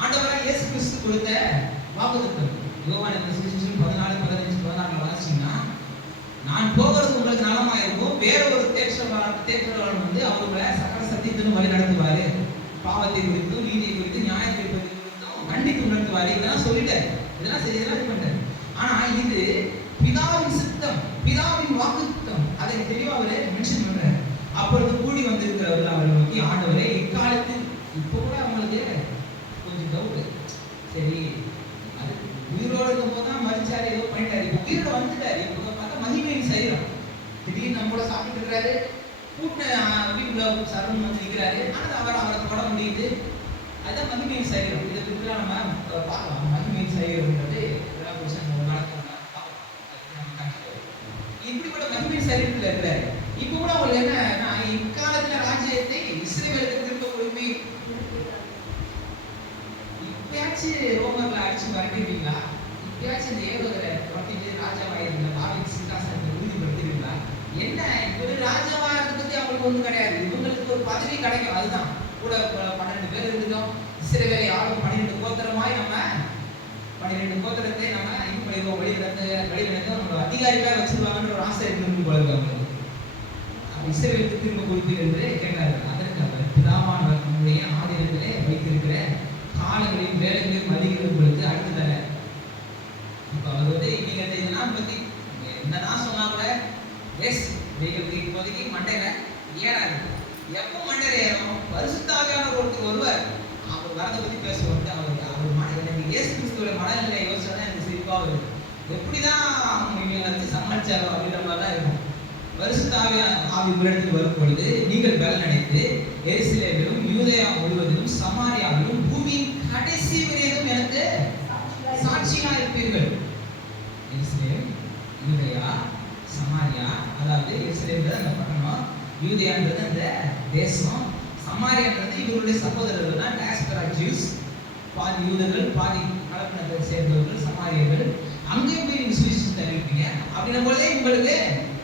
ஆண்டவராக இயேசு கிறிஸ்து கொடுத்த வாக்குத்தத்தம். யோவான் 14:15-16 வாசிச்சீங்கன்னா, நான் போகிறது உங்களுக்கு நலமா இருக்கும், வேற ஒரு தேற்றவாளன் வந்து அவர்களை சகல சத்தியத்திலும் வழி நடத்துவாரு, பாவத்தை குறித்தும் நீதியை குறித்தும் நியாயத்தை குறித்தும் கண்டித்து உணர்த்துவாரு. இதெல்லாம் சொல்லிட்டாரு, இதெல்லாம் இது பண்றாரு. ஆனா இது பிதாவின் சித்தம், பிதாவின் வாக்குத்தத்தம், அதை தெளிவாக அவரை மென்ஷன் பண்றாரு. அப்பொழுது கூடி வந்திருக்கிறவர்கள் அவரை நோக்கி, ஆண்டவரே இக்காலத்தில், இப்போ கூட அவங்களுக்கு கொஞ்சம் டவுட், சரி அது உயிரோடு இருக்கும் போதுதான் மரிச்சாரு, ஏதோ பண்ணிட்டாரு, இப்போ உயிரோட வந்துட்டாரு, இப்போ பார்த்தா மகிமையின் சரீரம், திடீர்னு நம்ம கூட சாப்பிட்டு இருக்கிறாரு, கூட்டின வீட்டுல சரணம் வந்து நிற்கிறாரு, ஆனால் அவரை தொட முடியுது, அதுதான் மகிமையின் சரீரம். இதை குறித்துலாம் நம்ம பார்க்கலாம். மகிமையின் சரீரம்ன்றது இப்படிப்பட்ட மகிமையின் சரீரத்தில் இருக்கிறாரு. இப்போ கூட அவங்களுக்கு என்ன, இக்காலத்துல ராஜ்யத்தை இஸ்ரவேலுக்கு திரும்ப கொடுப்பி, இப்பயாச்சும் ரோமர்ல அடிச்சு வரட்டீங்களா, இப்பயாச்சும் இந்த ஏரோதரை புரட்டிட்டு ராஜாவாயிருந்தா தாவீது சிங்காசனத்தை உறுதிப்படுத்திருந்தா என்ன, ஒரு ராஜாவாகிறத பத்தி அவங்களுக்கு ஒன்றும் கிடையாது, இவங்களுக்கு ஒரு பதவி கிடைக்கும், அதுதான். கூட 12 பேர் இருந்தோம், இஸ்ரவேலை ஆளும் 12 கோத்திரமாய் நம்ம 12 கோத்திரத்தை நம்ம இது பண்ணிடுவோம், வழிநடத்த நம்ம அதிகாரிக்காக வச்சிருவாங்கன்ற ஒரு ஆசை இருந்து போல அவங்களுக்கு. இஸ்ரவேலுக்கு திரும்ப கொடுப்பீர் என்று கேட்டார்கள். அதற்கு அவர், பிதாவானவர் நம்முடைய ஆதினத்திலே வைத்திருக்கிற காலங்களையும் வேலைகளையும் அதிகங்களுக்கு அடுத்ததல்ல. இப்போ அவர் வந்து நீங்க இதெல்லாம் பத்தி என்னதான் சொன்னா கூட இப்போதைக்கு மண்டையில ஏறாது. எப்போ மண்டையில ஏறும், பரிசுத்தாவியானவர் ஒருவர் அவர் வரதை பத்தி பேசுவாங்க. அவர் எனக்கு இயேசு கிறிஸ்துவோட மனநிலை யோசிச்சா எனக்கு சிரிப்பா வருது. எப்படிதான் அவங்க வச்சு சமாளிச்சாரோ அப்படின்ற மாதிரி தான் இருக்கும். பரிசுத்த ஆவி உங்களிடத்தில் வரும் பொழுது நீங்கள் பலன் அடைந்து எருசலேமிலும் யூதேயா முழுவதிலும் சமாரியாவிலும் பூமியின் கடைசி வரையிலும் எனக்கு சாட்சியா இருப்பீர்கள். எருசலேம், யூதேயா, சமாரியா, அதாவது எருசலேம்ன்றது அந்த பட்டணம், யூதேயான்றது அந்த தேசம், சமாரியான்றது இவருடைய சகோதரர்கள் தான், டயஸ்பரா ஜூஸ், பாதி யூதர்கள் பாதி கலப்பினத்தை சேர்ந்தவர்கள் சமாரியர்கள். அங்கே போய் நீங்க சுவிசேஷத்தை அறிவிப்பீங்க. அப்படின்னும் போதே உங்களுக்கு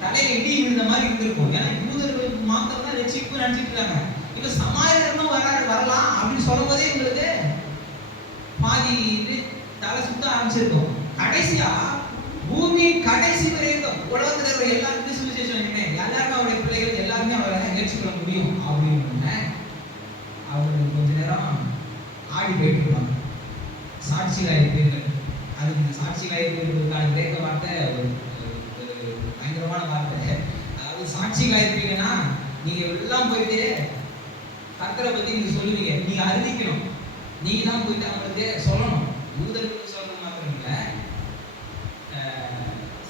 தலையில இடி விழுந்த மாதிரி இருந்திருக்கும். ஏன்னா யூதர்களுக்கு மாத்திரம் தான் ரட்சிப்பு நினைச்சிட்டு இருக்காங்க. இப்ப சமாரியர்களும் வரலாம் அப்படின்னு சொல்லும் போதே உங்களுக்கு பாதி தலை சுத்த ஆரம்பிச்சிருக்கும். கடைசியா பூமி கடைசி வரைக்கும் உலகத்தில் இருக்கிற எல்லாருக்குமே சுவிசேஷம் எல்லாருமே அவருடைய பிள்ளைகள் எல்லாருமே அவரை ஏற்றுக்கொள்ள முடியும் அப்படின்னு அவங்களுக்கு கொஞ்ச நேரம் சாட்சிகளாயிருப்பீர்கள். அதுக்கு இந்த சாட்சிகளாயிருப்பீர்களுக்கான கிரேக்க வார்த்தை ஒரு பயங்கரமான வார்த்தை. அதாவது சாட்சிகளாயிருப்பீங்கன்னா நீங்க எல்லாம் போயிட்டு கர்த்தரை பத்தி நீங்க சொல்லுவீங்க, நீங்க அறிவிக்கணும், நீங்க தான் போயிட்டு அவங்களுக்கு சொல்லணும். யூதர்களுக்கு சொல்லணும் மாத்திரம் இல்ல,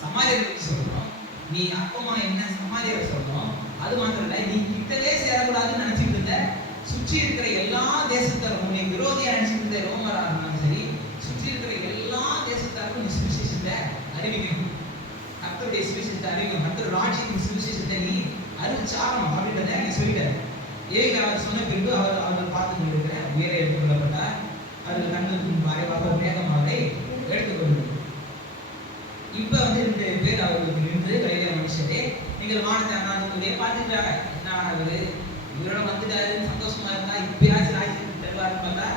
சமாரியர்களுக்கு சொல்லணும். நீ அப்பமா என்ன சமாரியரை சொல்லணும். அது மாத்திரம் இல்ல, நீ கிட்டவே சேரக்கூடாதுன்னு நினைச்சிட்டு இருந்த சுற்றி இருக்கிற எல்லா தேசத்தாரும், உன்னை விரோதியா நினைச்சிட்டு இருந்த ரோமரா இருந்தாலும் சரி, சுற்றி இருக்கிற எல்லா தேசத்தாருக்கும் நீ சுவிசேஷத்தை அறிவிக்கணும். கர்த்தருடைய சுவிசேஷத்தை அறிவிக்கணும். கர்த்தர் ராஜ்யத்தின் சுவிசேஷத்தை நீ அறிவிச்சாகணும் அப்படின்றத நீ சொல்லிட்டாரு. ஏழு அவர் சொன்ன பிறகு அவர் பார்த்து கொண்டிருக்கிற உயர எடுத்துக்கொள்ளப்பட்டார். அவர்கள் கண்களுக்கு மறைவாக மேகமாலை எடுத்துக்கொண்டது. இப்ப வந்து 2 பேர் அவர்களுக்கு நின்று கலிலேய மனுஷரே, நீங்கள் வானத்தை அண்ணாந்துடைய பார்த்துட்டாங்க, என்ன ஆகுது இவரோட வந்துட்டாரு சந்தோஷமா இருந்தா இப்பயாச்சும் ராஜ்யத்துக்கு தருவாருன்னு பார்த்தா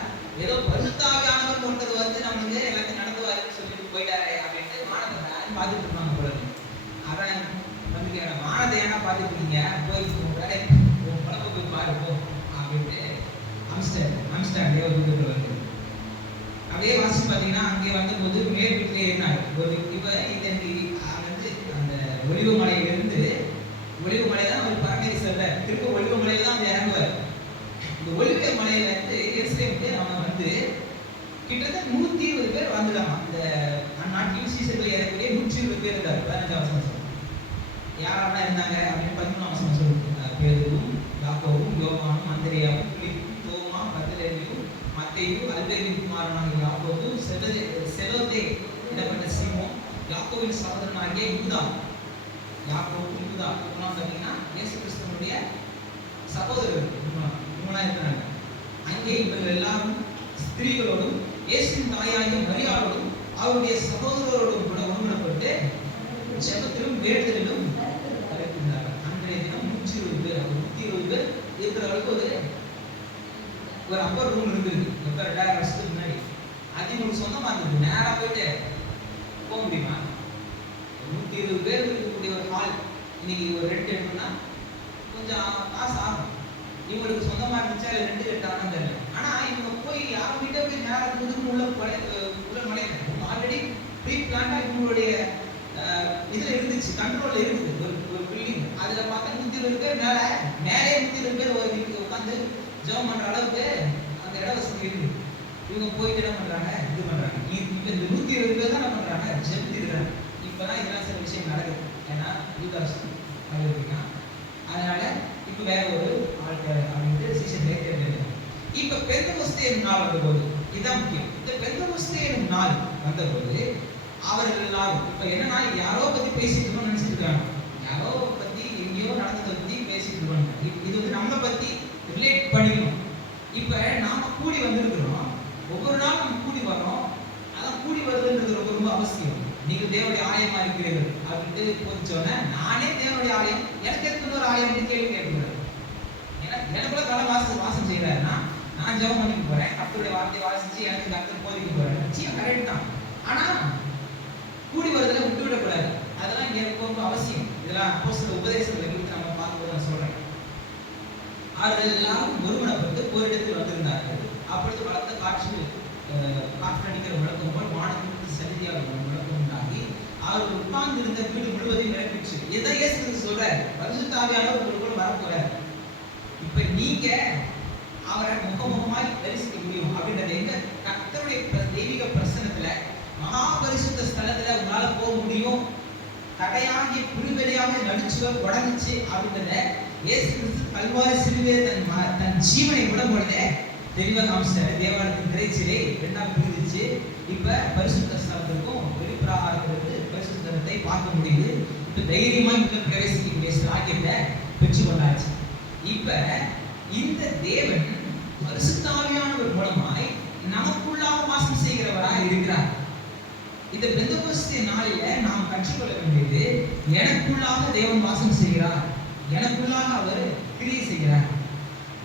ஏதோ பரிசுத்தாவியானவர் ஒருத்தர் வந்து நம்மளுக்கு எல்லாத்தையும் நடந்துவாருன்னு சொல்லிட்டு போயிட்டாரே அப்படின்ட்டு வானத்தை பார்த்துட்டு இருப்பாங்க போல. அவன் வந்து கேட்க, வானத்தை ஏன்னா பார்த்துட்டு இருக்கீங்க, போய் வேலை உடம்பு போய் பாருப்போ அப்படின்ட்டு அம்ஸ்டாண்ட் தேவதூதர்கள் வந்து அப்படியே வாசிச்சு பார்த்தீங்கன்னா அங்கே வந்தபோது மேல் வீட்டிலே இருந்தாங்க. ஒரு இப்போ வந்து அந்த ஒலிவு மலையிலிருந்து, ஒலிவு மலை தான் அவர் பரமேறி செல்ல, திரும்ப ஒலிவு மலையில தான் அவர் இறங்குவார். இந்த ஒலிவு மலையில இருந்து எருசலேமுக்கு அவன் வந்து கிட்டத்தட்ட 120 பேர் வந்துட்டாங்க. இந்த அந்நாட்டில் சீசர்கள் ஏறக்கூடிய 120 பேர் இருந்தார். 15ஆம் வசனம் யாரெல்லாம் இருந்தாங்க அப்படின்னு 13ஆம் வசனம் சொல்லுங்க. பேதுருவும் யாக்கோபும் யோவானும் அந்திரேயாவும் பிலிப்பும் தோமா பர்தலோமேயும் மத்தேயு அல்பேயுவின் குமாரனாகிய யாக்கோபு செலோத்தே எனப்பட்ட சீமோன் யாக்கோபின் சகோதரனாகிய யூதா. யாக்கோபு யூதா இவங்களாம் பார்த்தீங்கன்னா இயேசு கிறிஸ்துவனுடைய சகோதரர்கள் இவங்களாம் இருக்கிறாங்க. அங்கே இவர்கள் எல்லாரும் ஸ்திரீகளோடும் இயேசுவின் தாயாகிய மரியாளோடும் அவருடைய சகோதரரோடும் கூட ஒன்றுபட்டு ஜெபத்திலும் வேண்டுதலிலும் கலக்கின்றார்கள். அன்றைய தினம் 120 பேர், 120 பேர் இருக்கிற அளவுக்கு ஒரு அப்பர் ரூம் இருக்குது. எப்ப 2000 வருஷத்துக்கு முன்னாடி அது உங்களுக்கு சொந்தமா இருந்தது. நேரா போயிட்டு போக முடியுமா? 120 பேர் இருக்கக்கூடிய ஒரு ஹால் இன்னைக்கு ஒரு ரெண்ட் எடுக்கணும்னா கொஞ்சம் காசு ஆகும். இவங்களுக்கு சொந்தமா இருந்துச்சா இல்லை ரெண்டு கட்டாங்கன்னு தெரியல. ஆனா இவங்க போய் யாரும் கிட்ட போய் நேரம் உள்ள மலையில ஆல்ரெடி ப்ரீ பிளான்டா இவங்களுடைய இதுல இருந்துச்சு, கண்ட்ரோல்ல இருக்குது ஒரு பில்டிங். அதுல பார்த்தா 120 பேர் மேலே 120 பேர் ஒரு உட்காந்து ஜெபம் பண்ற அளவுக்கு அந்த இட வசதி இருக்கு. இவங்க போயிட்டு என்ன பண்றாங்க, இது பண்றாங்க. இப்ப இந்த 120 பேர் தான் என்ன பண்றாங்க, ஜெபிக்கிறாங்க. இப்பதான் இதெல்லாம் சில விஷயம் நடக்குது. ஏன்னா யூதாஸ் இருக்கான், அதனால இப்ப வேற ஒரு ஆட்கள் அப்படின்ட்டு சீசன் தேர்ந்தெடுக்கிறது. இப்ப பெந்தெகோஸ்தே நாள் வந்தபோது இதுதான் முக்கியம். இந்த பெந்தெகோஸ்தே நாள் வந்தபோது அவர்கள் எல்லாரும் இப்ப என்னன்னா யாரோ பத்தி பேசிட்டு இருக்கோம்னு நினைச்சிட்டு இருக்காங்க. யாரோ பத்தி எங்கேயோ நடந்ததை பத்தி பேசிட்டு இருக்காங்க. இது வந்து நம்மளை பத்தி ரிலேட் பண்ணிக்கணும். இப்ப நாம கூடி வந்திருக்கிறோம், ஒவ்வொரு நாள் நம்ம கூடி வரோம். அதான் கூடி வருதுன்றது ரொம்ப ரொம்ப அவசியம். நீங்க தேவனுடைய ஆலயமா இருக்கிறீர்கள் அப்படின்ட்டு போதிச்சோன்னே நானே தேவனுடைய ஆலயம், எனக்கு எத்தனை ஒரு ஆலயம் கேள்வி கேட்கிறாரு. ஏன்னா எனக்குள்ள கடவுள் வாசம் செய்யறாருன்னா நான் ஜெபம் பண்ணிட்டு போறேன், கர்த்தருடைய வார்த்தையை வாசிச்சு எனக்கு கர்த்தர் போதிக்க போறேன். நிச்சயம் கரெக்ட் தான். ஆனா கூடி வருதலை விட்டு விடக்கூடாது. அதெல்லாம் இங்க ரொம்ப அவசியம். இதெல்லாம் அப்போஸ்தலர் உபதேசங்களை குறித்து நம்ம பார்க்கும்போது நான் சொல்றேன். அவர்கள் எல்லாரும் ஒருமனப்பட்டு போரிடத்தில் வந்திருந்தார்கள். அப்பொழுது பலத்த காற்றடிக்கிற முழக்கம் போல் வானத்திற்கு சந்தியாக முழக்கம் உண்டாகி அவர்கள் உட்கார்ந்து இருந்த வீடு முழுவதையும் நிரப்பிச்சு. எதை இயேசு சொல்றாரு, பரிசுத்த ஆவியானவர் உங்களுக்குள்ள வரப்போறார். இப்ப நீங்க அவரை முகமுகமாய் தரிசிக்க முடியும் அப்படின்றது எங்க கர்த்தருடைய தெய்வீக பிரசன்னத்துல மகா பரிசுத்த ஸ்தலத்துல உங்களால போக முடியும். தடையாகிய புலிவெளியாக நடிச்சு உடஞ்சிச்சு அப்படின்றத இயேசு கிறிஸ்து கல்வாரி சிலுவையை தன் ஜீவனை விடும் பொழுதே தெளிவாக காமிச்சாரு. தேவாலயத்தின் திரைச்சிலை 2ஆக பிரிந்துச்சு. இப்ப பரிசுத்த ஸ்தலத்திற்கும் வெளிப்பிரகாரத்திற்கு பரிசுத்தத்தை பார்க்க முடியுது. இப்ப தைரியமா உள்ள பிரவேசிக்கக்கூடிய சாக்கியத்தை பெற்று கொண்டாச்சு. இப்ப இந்த தேவன் பரிசுத்த ஆவியானவர் மூலமாய் நமக்குள்ளாக வாசம் செய்கிறவராய் இருக்கிறார். இந்த பெந்தெகோஸ்தே நாளில நாம் கற்றுக்கொள்ள வேண்டியது, எனக்குள்ளாக தேவன் வாசம் செய்கிறார், எனக்குள்ளாக அவர் கிரியை செய்கிறார்.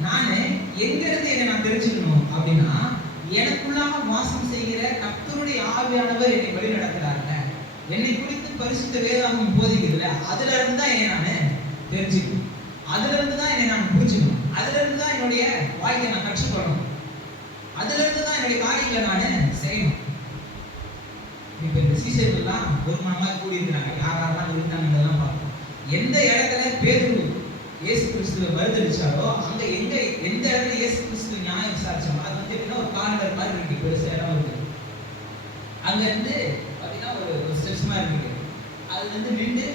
நானு எங்க இருந்து என்ன நான் தெரிஞ்சுக்கணும் அப்படின்னா, எனக்குள்ளாக வாசம் செய்கிற கர்த்தருடைய ஆவியானவர் என்னை வழி நடத்துறாருல, என்னை குறித்து பரிசுத்த வேதாகமம் போதிக்கிறதுல, அதுல இருந்து தான் என்னை நான் தெரிஞ்சுக்கணும், அதுல இருந்து தான் என்னை நான் புரிஞ்சுக்கணும், அதுல இருந்து தான் என்னுடைய வாழ்க்கையை நான் கற்றுக்கொள்ளணும், அதுல இருந்து தான் என்னுடைய காரியங்களை நான் செய்யணும். சீசர்கள்லாம் ஒரு மனமாக கூடி இருக்கிறாங்க. யாரெல்லாம் இருந்தாங்கன்றதெல்லாம் பார்ப்போம். எந்த இடத்துல பேதுரு இயேசு கிறிஸ்துவை மறுதளிச்சாரோ அங்க எந்த இடத்துல இயேசு கிறிஸ்து நியாயம் விசாரிச்சாரோ அது வந்து எப்படின்னா ஒரு கார்னர் மாதிரி இருக்கு, பெருசா இடம் இருக்கு. அங்க இருந்து பாத்தீங்கன்னா ஒரு ஸ்டெப்ஸ் மாதிரி இருக்கு. அதுல இருந்து நின்று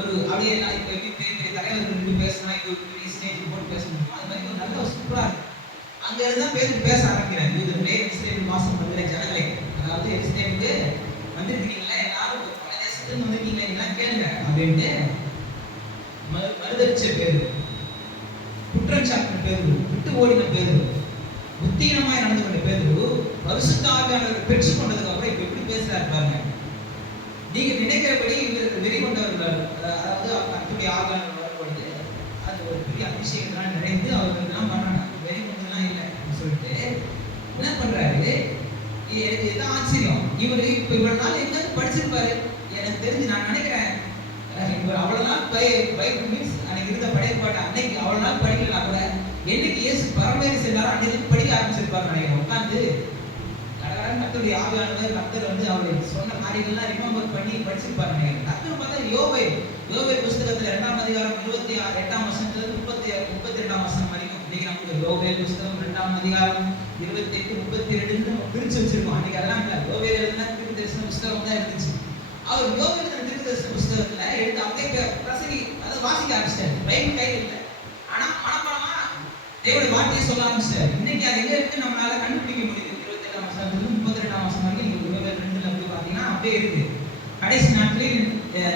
ஒரு அப்படியே இப்ப பெரிய பெரிய தலைவர்கள் நின்று பேசினா இது ஒரு பெரிய ஸ்டேஜ் போட்டு பேச முடியும். அது மாதிரி ஒரு நல்ல சூப்பரா இருக்கு. அங்க இருந்தா பேச ஆரம்பிக்கிறாங்க. யூதர்களே, எருசலேம் வாசம் பண்ணுகிற ஜனங்களே, அதாவது எருசலேமுக்கு வந்திருக்கீங்களா, எல்லாரும் பல தேசத்துல வந்திருக்கீங்களா, எல்லாம் கேளுங்க அப்படின்ட்டு மறுதளிச்ச பேரு, குற்றம் சாட்டின பேரு, விட்டு ஓடின பேரு, புத்தீனமாய் நடந்து கொண்ட பேரு, பரிசுத்த ஆவியானவரை பெற்றுக் கொண்டதுக்கு அப்புறம் இப்ப எப்படி பேசுறாரு பாருங்க. நீங்க நினைக்கிறபடி இவர்கள் வெறி கொண்டவர்கள், அதாவது கர்த்தருடைய ஆவியானவர் வரும்பொழுது அது ஒரு பெரிய அதிசயங்களால் நிறைந்து அவர்கள் எல்லாம் பண்றாங்க. வெறி கொண்டதுலாம் இல்லை சொல்லிட்டு என்ன பண்றாரு, எனக்கு எல்லாம் ஆச்சரியம். இவரு இப்ப இவ்வளவு நாள் எங்க படிச்சிருப்பாரு எனக்கு தெரிஞ்சு. நான் நினைக்கிறேன் இவர் அவ்வளவு நாள் பைபிள் மீன்ஸ் அன்னைக்கு இருந்த படைப்பாட்ட அன்னைக்கு அவ்வளவு நாள் படிக்கலாம் கூட என்னைக்கு இயேசு பரமேறி சென்றாரோ அன்னைக்கு படிக்க ஆரம்பிச்சிருப்பாரு நினைக்கிறேன். உட்காந்து கர்த்தருடைய ஆவியானவர் கர்த்தர் வந்து அவருக்கு சொன்ன காரியங்கள்லாம் ரிமெம்பர் பண்ணி படிச்சிருப்பாரு நினைக்கிறேன். டக்குனு பார்த்தா யோபே புஸ்தகத்துல 2ஆம் அதிகாரம் 28ஆம் வசனத்துல 32ஆம் வசனம் வரைக்கும் இன்னைக்கு நமக்கு யோபே புஸ்தகம் 2ஆம் அதிகாரம் 28 32 பிரிச்சு வச்சிருக்கோம். அன்னைக்கு அதெல்லாம் இல்ல. யோபேல இருந்தா தீர்க்கதரிசன புஸ்தகம் தான் இருந்துச்சு. அவர் யோபேல தீர்க்கதரிசன புஸ்தகத்துல எடுத்து அப்படியே பிரசங்கி அதை வாசிக்க ஆரம்பிச்சிட்டாரு. பைபிள் கையில் இல்லை, ஆனா மனப்பாடமா தேவனுடைய வார்த்தையை சொல்ல ஆரம்பிச்சிட்டாரு. இன்னைக்கு அது எங்க இருக்கு நம்மளால கண்டுபிடிக்க முடியுது. 27ஆம் வசனத்துல 32ஆம் வசனம் வரைக்கும் நீங்க யோபேல் 2ல போய் பாத்தீங்கன்னா அப்படியே இருக்கு. கடைசி நாட்களில்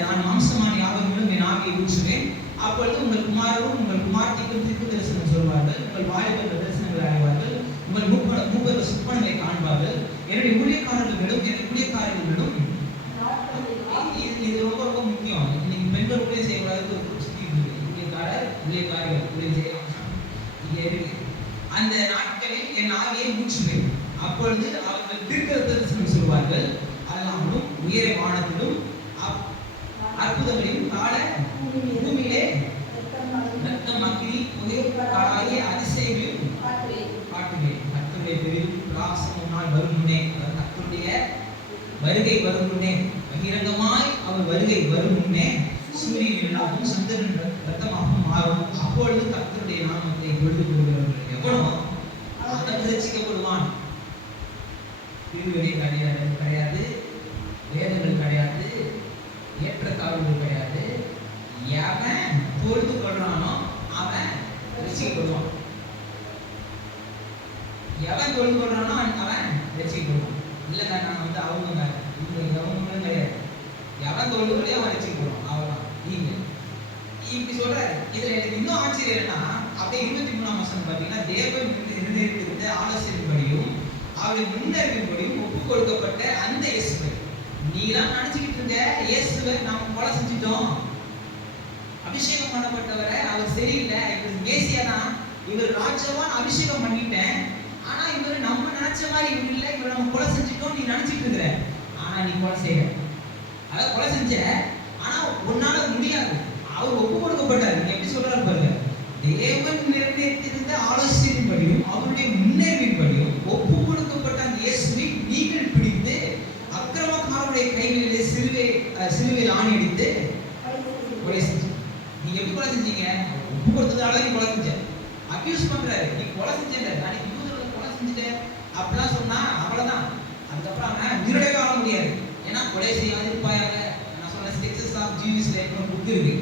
நான் மாம்சமான யாவரும் என் ஆவியை ஊற்றுவேன், அப்பொழுது உங்கள் குமாரரும் உங்கள் குமார்த்திக்கும் தீர்க்க தரிசனம் சொல்வார்கள், உங்கள் வாலிபர்கள் தரிசனங்களை அடைவார்கள், உங்கள் மூப்பர்கள் சொப்பனங்களை காண்பார்கள், என்னுடைய ஊழியக்காரர்களிடம் இது ரொம்ப ரொம்ப முக்கியம். இன்னைக்கு பெண்கள் ஊழியம் செய்யக்கூடாது ஒரு சுத்தி ஊழியக்காரர்கள் ஊழியம் செய்யலாம் இங்கே இருக்கு. அந்த நாட்களில் என் ஆவியை ஊற்றுவேன், அப்பொழுது அவர்கள் தீர்க்க தரிசனம் சொல்வார்கள், அதெல்லாமலும் உயர வானத்திலும் அற்புதங்களையும் கால பூமியிலே ரத்தம் அக்கினி புகை காலாகிய அதிசயங்களையும் காட்டுவேன். கர்த்தருடைய பெரிதும் பிரகாசமும் நாள் வரும் முன்னே, கர்த்தருடைய வருகை வரும் முன்னே, பகிரங்கமாய் அவர் வருகை வரும் முன்னே சூரியன் என்னாகும் சந்திரன் ரத்தமாகவும் மாறும். அப்பொழுது கர்த்தருடைய நாமத்தை பொழுது கொள்கிறவர்கள் எவனோ அவன் ரட்சிக்கப்படுவான். பிரிவுகளே கிடையாது, வேதங்கள் கிடையாது, ஏற்றத்தாழ்வுகள் கிடையாது. எவன் பொழுது கொள்றானோ அவன் ரட்சிக்கப்படுவான். எவன் தொழுது கொள்றானோ அவன் ரட்சிக்கப்படுவான். இல்லைங்க நான் வந்து அவங்க எவங்களும் கிடையாது. எவன் தொழுது கொள்ளி அவன் ரட்சிக்கப்படுவான். அவ்வளவுதான். நீங்க இப்படி சொல்ற. இதுல எனக்கு இன்னும் ஆச்சரியம் என்னன்னா, அப்படியே 23ஆம் வசனம் பாத்தீங்கன்னா, தேவன் நிர்ணயித்திருந்த ஆலோசனைப்படியும் அவருடைய முன்னறிவின்படியும் ஒப்புக் கொடுக்கப்பட்ட அந்த இயேசுவை நீலாம் நினைச்சுக்கிட்டு இருந்த இயேசுவை நாம் கொலை செஞ்சுட்டோம், அபிஷேகம் பண்ணப்பட்டவரை அவர் சரியில்லை, இவர் மேசியா தான், இவர் ராஜாவான் அபிஷேகம் பண்ணிட்டேன், ஆனா இவர் நம்ம நினைச்ச மாதிரி இவர் இல்லை, இவர் நம்ம கொலை செஞ்சுட்டோம் நீ நினைச்சிட்டு இருக்கிற. ஆனா நீ கொலை செய்ய, அதாவது கொலை செஞ்ச, ஆனா உன்னால முடியாது. அவர் ஒப்பு கொடுக்கப்பட்டார். நீங்க எப்படி சொல்றாரு பாருங்க, தேவன் நிர்ணயித்திருந்த ஆலோசனையின்படியும் அவருடைய முன்னேற்பின்படியும் ஒப்பு கொடுக்கப்பட்ட அந்த இயேசுவை நீங்கள் பிடித்து அக்கிரமக்காரருடைய கைகளிலே சிலுவையில் ஆணி அடித்து கொலை செஞ்சு. நீங்க எப்படி கொலை செஞ்சீங்க? ஒப்பு கொடுத்ததால நீ கொலை செஞ்ச. அக்யூஸ் பண்றாரு, நீ கொலை செஞ்ச, நாளைக்கு யூதர்களை கொலை செஞ்சுட்ட அப்படிலாம் சொன்னா அவ்வளவுதான். அதுக்கப்புறம் அவன் உயிரோட வாழ முடியாது. ஏன்னா கொலை செய்யாது இருப்பாயாக. நான் சொன்ன ஸ்டெக்ஸஸ் ஆஃப் ஜீவிஸ்ல ஒரு புக் இருக்கு.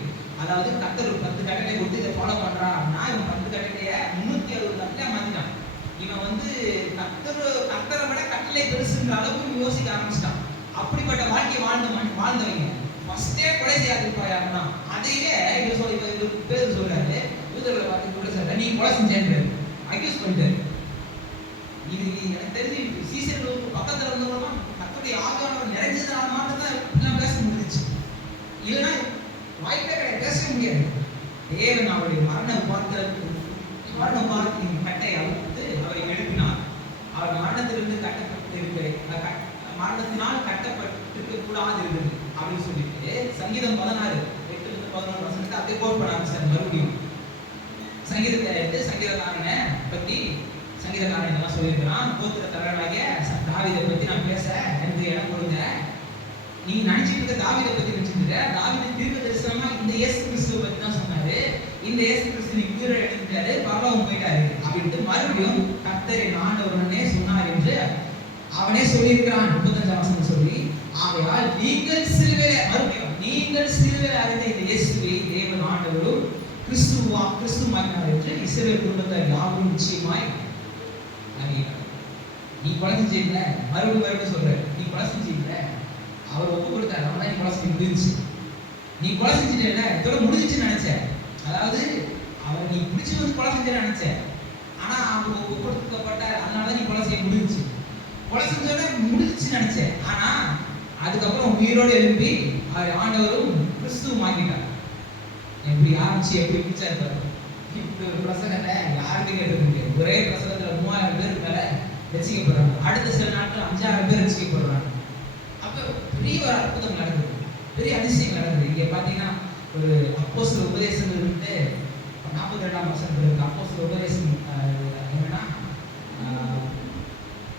அதாவது கர்த்தர் 10 கட்டளை கொடுத்து இதை ஃபாலோ பண்றான் அப்படின்னா இவன் 10 கட்டளைய 360 கட்டளையா மாத்திட்டான். இவன் வந்து கர்த்தரை விட கட்டளை பெருசுன்ற அளவுக்கு யோசிக்க ஆரம்பிச்சிட்டான். அப்படிப்பட்ட வாழ்க்கையை வாழ்ந்தவங்க ஃபர்ஸ்டே கொலை செய்யாதிருப்பாயாருன்னா அதையே இவர் பேர் சொல்றாரு, யூதர்களை பார்த்து கொலை செய்யற, நீ கொலை செஞ்சேன்றாரு, அக்யூஸ் பண்ணிட்டாரு. இது எனக்கு தெரிஞ்சு சீசர்களுக்கு பக்கத்துல இருந்தவங்க கர்த்தருடைய ஆவியானவர் நிறைஞ்சதுனால மட்டும் தான் எல்லாம் பேச முடிஞ்சிச்சு. இல்லைன்னா வாய்ப்பே கிடையாது, பேசவே முடியாது. தேவன் அவருடைய மரண பார்த்தின் கட்டை அவுத்து அவரை எழுப்பினார். அவர் மரணத்திலிருந்து மரணத்தினால் கட்டப்பட்டிருக்க கூடாது இருந்தது அப்படின்னு சொல்லிட்டு சங்கீதம் 16 8-11 வசனத்தை அப்படியே கோட் பண்ண ஆரம்பிச்சார். மறுபடியும் சங்கீதத்தை எடுத்து சங்கீதக்காரனை பத்தி சங்கீதக்காரன் இதெல்லாம் சொல்லியிருக்கிறான். கோத்திர தலைவராகிய தாவீதை பத்தி நான் பேச எனக்கு இடம் கொடுங்க, நீ நினைச்சிட்டு இருக்க தாவீதை பத்தி நினைச்சிட்டு இருக்க. தாவீது தீர்க்க தரிசனமா இந்த இயேசு கிறிஸ்துவை பத்தி தான் சொன்னாரு. இந்த இயேசு கிறிஸ்து நீ உயிரை எடுத்துட்டாரு, பரலோகம் போயிட்டாரு அப்படின்ட்டு மறுபடியும் கர்த்தர் என் ஆண்டவரனே சொன்னார் என்று அவனே சொல்லியிருக்கிறான். 35 வசனம் சொல்லி, ஆகையால் நீங்கள் சிலுவையிலே, மறுபடியும் நீங்கள் சிலுவையிலே அறிந்த இந்த இயேசுவை தேவன் ஆண்டவரும் கிறிஸ்துவாக்கினார் என்று இஸ்ரவேல் குடும்பத்தார் யாவரும் நிச்சயமாய் அறிகிறார். நீ கொலை செஞ்சீங்கள, மறுபடியும் சொல்ற, நீ கொலை செஞ்சீங்கள, அவர் ஒப்பு கொடுத்தாரு, அவன் தான் நீ கொலை செஞ்சு முடிஞ்சிச்சு. நீ கொலை செஞ்சுட்டேல, இதோட முடிஞ்சிச்சுன்னு நினைச்ச. அதாவது அவர் நீ பிடிச்சி வந்து கொலை செஞ்சு நினைச்ச, ஆனா அவர் ஒப்பு கொடுக்கப்பட்டார், அதனால நீ கொலை செய்ய முடிஞ்சிச்சு. கொலை செஞ்சோட முடிஞ்சிச்சுன்னு நினைச்ச, ஆனா அதுக்கப்புறம் உயிரோடு எழுப்பி அவர் ஆண்டவரும் கிறிஸ்துவும் ஆக்கிட்டார். எப்படி ஆரம்பிச்சு எப்படி பிடிச்சாரு பாரு. இப்படி ஒரு பிரசங்கத்தை யாருக்கும் கேட்க முடியாது. ஒரே பிரசங்கத்துல 3000 பேருக்கு மேல ரசிக்கப்படுறாங்க. அடுத்த சில நாட்கள் 5000 பேர் ரசிக்கப்படுறாங்க. அப்ப பெரிய ஒரு அற்புதம் நடக்குது, பெரிய அதிசயம் நடக்குது. இங்க பாத்தீங்கன்னா ஒரு அப்போஸ்தலர் உபதேசங்கள் இருந்து 42ஆம் வசனத்துல இருக்கு. அப்போஸ்தலர் உபதேசம் என்னன்னா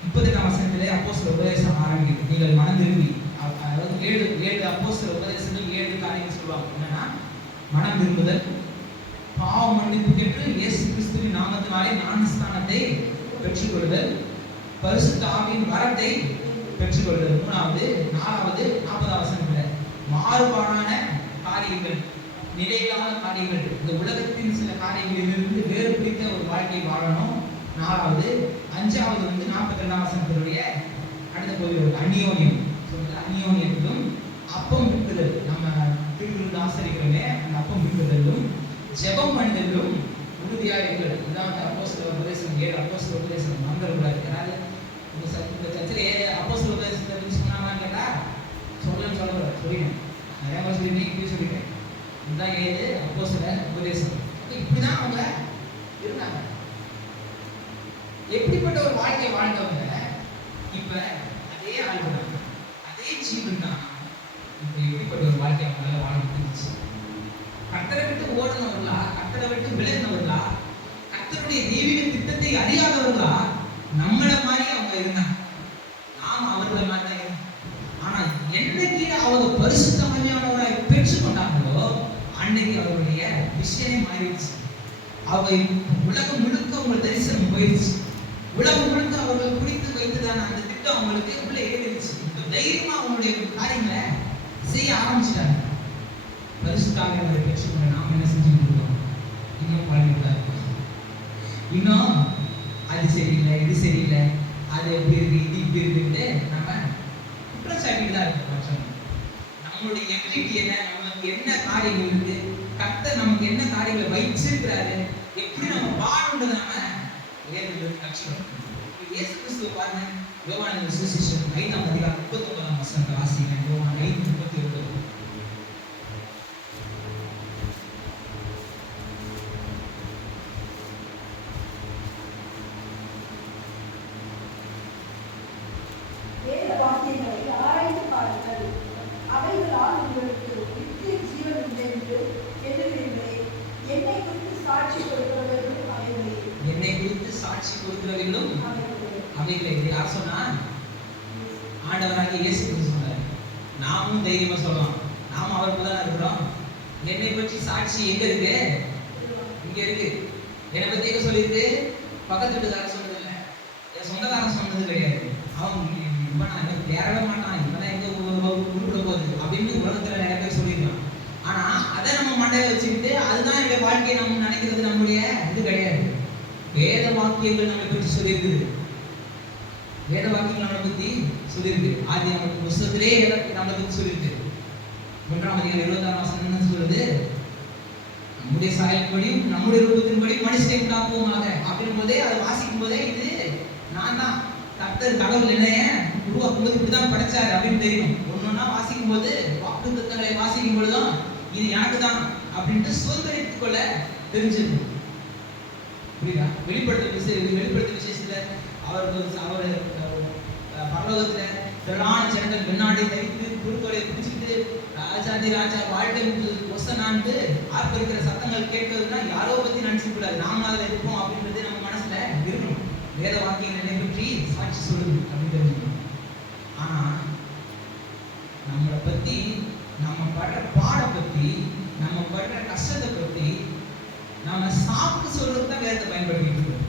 38ஆம் வசனத்திலே அப்போஸ்தலர் உபதேசம் ஆரம்பிக்குது. நீங்கள் மனம் திரும்பி, அதாவது 7 அப்போஸ்தலர் உபதேசங்கள் 7 காரியங்கள் சொல்லுவாங்க. என்னன்னா மனம் திரும்புதல், பாவ மன்னிப்பு பெற்று இயேசு கிறிஸ்துவின் நாமத்தினாலே ஞானஸ்நானத்தை பெற்றுக்கொள்ளுதல், பரிசுத்த ஆவியின் வரத்தை பெற்றுக்கொள்ளுதல். 3வது 4வது 40ஆம் வசனத்துல மாறுபாடான காரியங்கள், நிலையில்லாத காரியங்கள், இந்த உலகத்தின் சில காரியங்களிலிருந்து வேறு பிடித்த ஒரு வாழ்க்கை வாழணும். 4வது 5வது 42ஆம் வசனத்தினுடைய அடுத்த பகுதி அந்நியோன்யம் சொல்லுங்க. அந்நியோன்யத்திலும் அப்பம் விட்டுதல், நம்ம திருவிருந்து ஆசரிக்கிறோமே அந்த அப்பம் விட்டுதலும் ஜெபம் பண்ணுதலும் உறுதியாக இருக்கிறது. இதான் அப்போஸ்தலர் உபதேசம் 7 அப்போஸ்தலர் உபதேசம் மறந்துடக்கூடாது. யாராவது இந்த சர்ச்சில் அப்போஸ்தலர் உபதேசத்தை பற்றி சொன்னாங்கன்னு கேட்டா சொல்லக்கூடாது, சொல்லிட்டேன். நிறைய பேர் சொல்லிட்டேன், இப்படி சொல்லிட்டேன். இதுதான் 7 அப்போஸ்தலர் உபதேசம். இப்படிதான் அவங்க இருந்தாங்க. எப்படிப்பட்ட ஒரு வாழ்க்கை வாழ்ந்தவங்க இப்ப அதே ஆளுங்க, அதே ஜீவன் தான் இப்ப எப்படிப்பட்ட ஒரு வாழ்க்கை அவங்களால வாழ முடிஞ்சிச்சு. கர்த்தரை விட்டு ஓடுனவர்களா, கர்த்தரை விட்டு விலகினவர்களா, கர்த்தருடைய தெய்வீக திட்டத்தை அறியாதவர்களா நம்மள மாதிரி அவங்க இருந்தாங்க. நாம் அவர்களை மாதிரி தான் இருந்தோம். ஆனா என்னைக்கு அவங்க பரிசுத்தமையானவராய் பெற்றுக்கொண்டாங்களோ அன்னைக்கு அவருடைய விஷயமே மாறிடுச்சு. அவங்க உலகம் முழுக்க அவங்க தரிசனம் போயிடுச்சு. உலகம் முழுக்க அவர்கள் குறித்து வைத்ததான அந்த திட்டம் அவங்களுக்கு உள்ள ஏறிடுச்சு. தைரியமா அவங்களுடைய காரியங்களை செய்ய ஆரம்பிச்சிட்டாங்க. பரிசுத்தாவியானவரை பெற்றுக்கொண்டு நாம் என்ன செஞ்சுட்டு இருக்கோம்? இன்னும் பழகிட்டாங்க. இன்னும் அது சரியில்லை, இது சரியில்லை, அது எப்படி இருக்கு, இது இப்படி இருக்குன்னு நம்ம குற்றம் சாட்டிட்டு தான் இருக்கோம். நம்மளுடைய எபிலிட்டி என்ன, நமக்கு என்ன காரியங்கள் இருக்கு, கர்த்தர் நமக்கு என்ன காரியங்களை வைச்சிருக்கிறாரு, எப்படி நம்ம வாழணும்ன்றத நம்ம வேதத்துல கற்றுக்கணும். இயேசு கிறிஸ்துவை பாருங்க, யோவான் சுவிசேஷம் 5ஆம் அதிகாரம் 39ஆம் வசனத்தை வாசிங்க. யோவான் 5:39. வேத வாக்கியங்களை ஆராய்ந்து பாருங்கள், அவைகளால் உங்களுக்கு நித்திய ஜீவன் உண்டு என்று எண்ணுகிறீர்களே. என்னை குறித்து சாட்சி கொடுக்கிறவர்களும் அவைகளே. என்னை குறித்து சாட்சி கொடுக்கிறவர்களும் அவைகளே. யார் சொன்னா? ஆண்டவராகிய இயேசு கிறிஸ்து சொன்னார். நாமும் தைரியமா சொல்லலாம், நாம அவருக்கு தான் இருக்கிறோம். என்னை பற்றி சாட்சி எங்க இருக்கு? இங்க இருக்கு. என்னை பத்தி எங்க சொல்லியிருக்கு? பக்கத்து வீட்டுக்காரன் சொன்னது இல்லை, என் சொந்தக்காரன் சொன்னது கிடையாது. அவன் நான் தேரவே மாட்டான், இப்பதான் எங்க உருப்பிட போகுது அப்படின்னு உலகத்துல நிறைய பேர் சொல்லியிருக்கான். ஆனா அதை நம்ம மண்டையில வச்சுக்கிட்டு அதுதான் என்னுடைய வாழ்க்கையை நம்ம நினைக்கிறது நம்முடைய இது கிடையாது. வேத வாக்கியங்கள் நம்மளை பற்றி சொல்லியிருக்குது. வேத வாக்கியங்கள் நம்மளை பத்தி சொல்லியிருக்கு. ஆதி நமக்கு புஸ்தகத்திலே நம்மளை பத்தி சொல்லியிருக்கு. 1ஆம் அதிகாரம் 26ஆம் வசனம் என்ன சொல்லுது? நம்முடைய சாயல்படியும் நம்முடைய ரூபத்தின்படியும் மனுஷனை உண்டாக்குவோமாக அப்படின் போதே அதை வாசிக்கும் போதே இது நான் தான், கர்த்தர் கடவுள் என்னைய உருவாக்கும் போது இப்படிதான் படைச்சாரு அப்படின்னு தெரியும். ஒன்னொன்னா வாசிக்கும் போது வாக்குத்தத்தங்களை வாசிக்கும் பொழுதுதான் இது எனக்கு தான் அப்படின்ட்டு சுதந்திரித்துக் கொள்ள தெரிஞ்சது. புரியுதா? வெளிப்படுத்த விசேஷத்துல அவர் பரலோகத்துல திரளான ஜனங்கள் முன்னாடி தரித்து குருத்தோடைய பிடிச்சிட்டு ராஜாதி ராஜா வாழ்க்கை ஒசனான்ட்டு ஆர்ப்பரிக்கிற சத்தங்கள் கேட்கறதுன்னா யாரோ பத்தி நினைச்சு கூடாது, நாம அதில் இருப்போம் அப்படின்றது நம்ம மனசுல இருக்கணும். வேத வாக்கியங்களை பற்றி சாட்சி சொல்லுது அப்படின்னு தெரிஞ்சுக்கணும். ஆனா நம்மளை பத்தி, நம்ம படுற பாட பத்தி, நம்ம படுற கஷ்டத்தை பத்தி நம்ம சாப்பிட்டு சொல்றது தான் வேதத்தை பயன்படுத்திட்டு இருக்கோம்.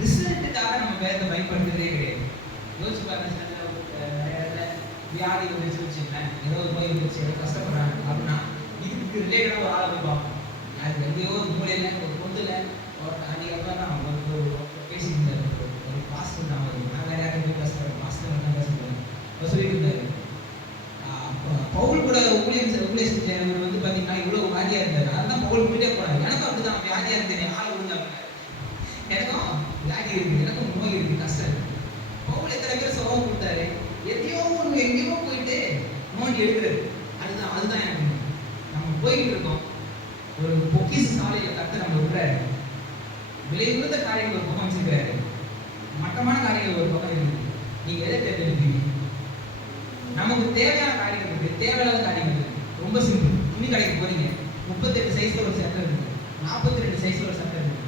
ரிசல்ட்டுக்காக நம்ம வேதத்தை பயன்படுத்துறதே கிடையாது. யோசிச்சு பாருங்க, நிறைய இடத்துல வியாதி வந்துச்சு வச்சுக்கேன், ஏதோ ஒரு நோய் வந்துச்சு, ஏதோ கஷ்டப்படுறாங்க அப்படின்னா இதுக்கு ரிலேட்டடாக ஒரு ஆளை போய் பார்ப்போம். அது எங்கேயோ ஒரு மூலையில ஒரு பொந்துல அதுக்கப்புறம் தான் ஒரு பேசியிருந்தாரு ஒரு பாஸ்டர் தான். நான் வேற யாரும் போய் பேசுகிறேன், பாஸ்டர் தான் பேசுகிறேன். அவர் சொல்லிட்டு இருந்தாரு, பவுல் கூட ஊழியம் செஞ்சவர் வந்து பார்த்தீங்கன்னா இவ்வளோ வியாதியா இருந்தாரு. அதெல்லாம் பவுல் போயிட்டே போனாரு. எனக்கும் அப்படிதான் வியாதியா இருந்தேன், ஆள் விழுந்தாங்க. எனக்கும் வியாதி இருக்குது, எனக்கும் நோய் இருக்குது, கஷ்டம் இருக்கு. பவுல் எத்தனை பேர் சுகம் கொடுத்தாரு, எதையோ ஒன்று எங்கேயோ போயிட்டு நோண்டி எடுக்கிறது. அதுதான் எனக்கு நம்ம போயிட்டு இருக்கோம். ஒரு பொக்கிஷ சாலையில கத்து நம்ம விடுறாரு. விலை உயர்ந்த காரியங்கள் ஒரு பக்கம் வச்சிருக்கிறாரு, மட்டமான காரியங்கள் ஒரு பக்கம் இருக்குது. நீங்க எதை தேர்ந்தெடுப்பீங்க? நமக்கு தேவையான காரியங்கள் இருக்கு, தேவையில்லாத காரியங்கள் இருக்கு. ரொம்ப சிம்பிள். துணி கடைக்கு போறீங்க, 38 சைஸ்ல ஒரு சட்டை இருக்கு, 42 சைஸ்ல ஒரு சட்டை இருக்கு,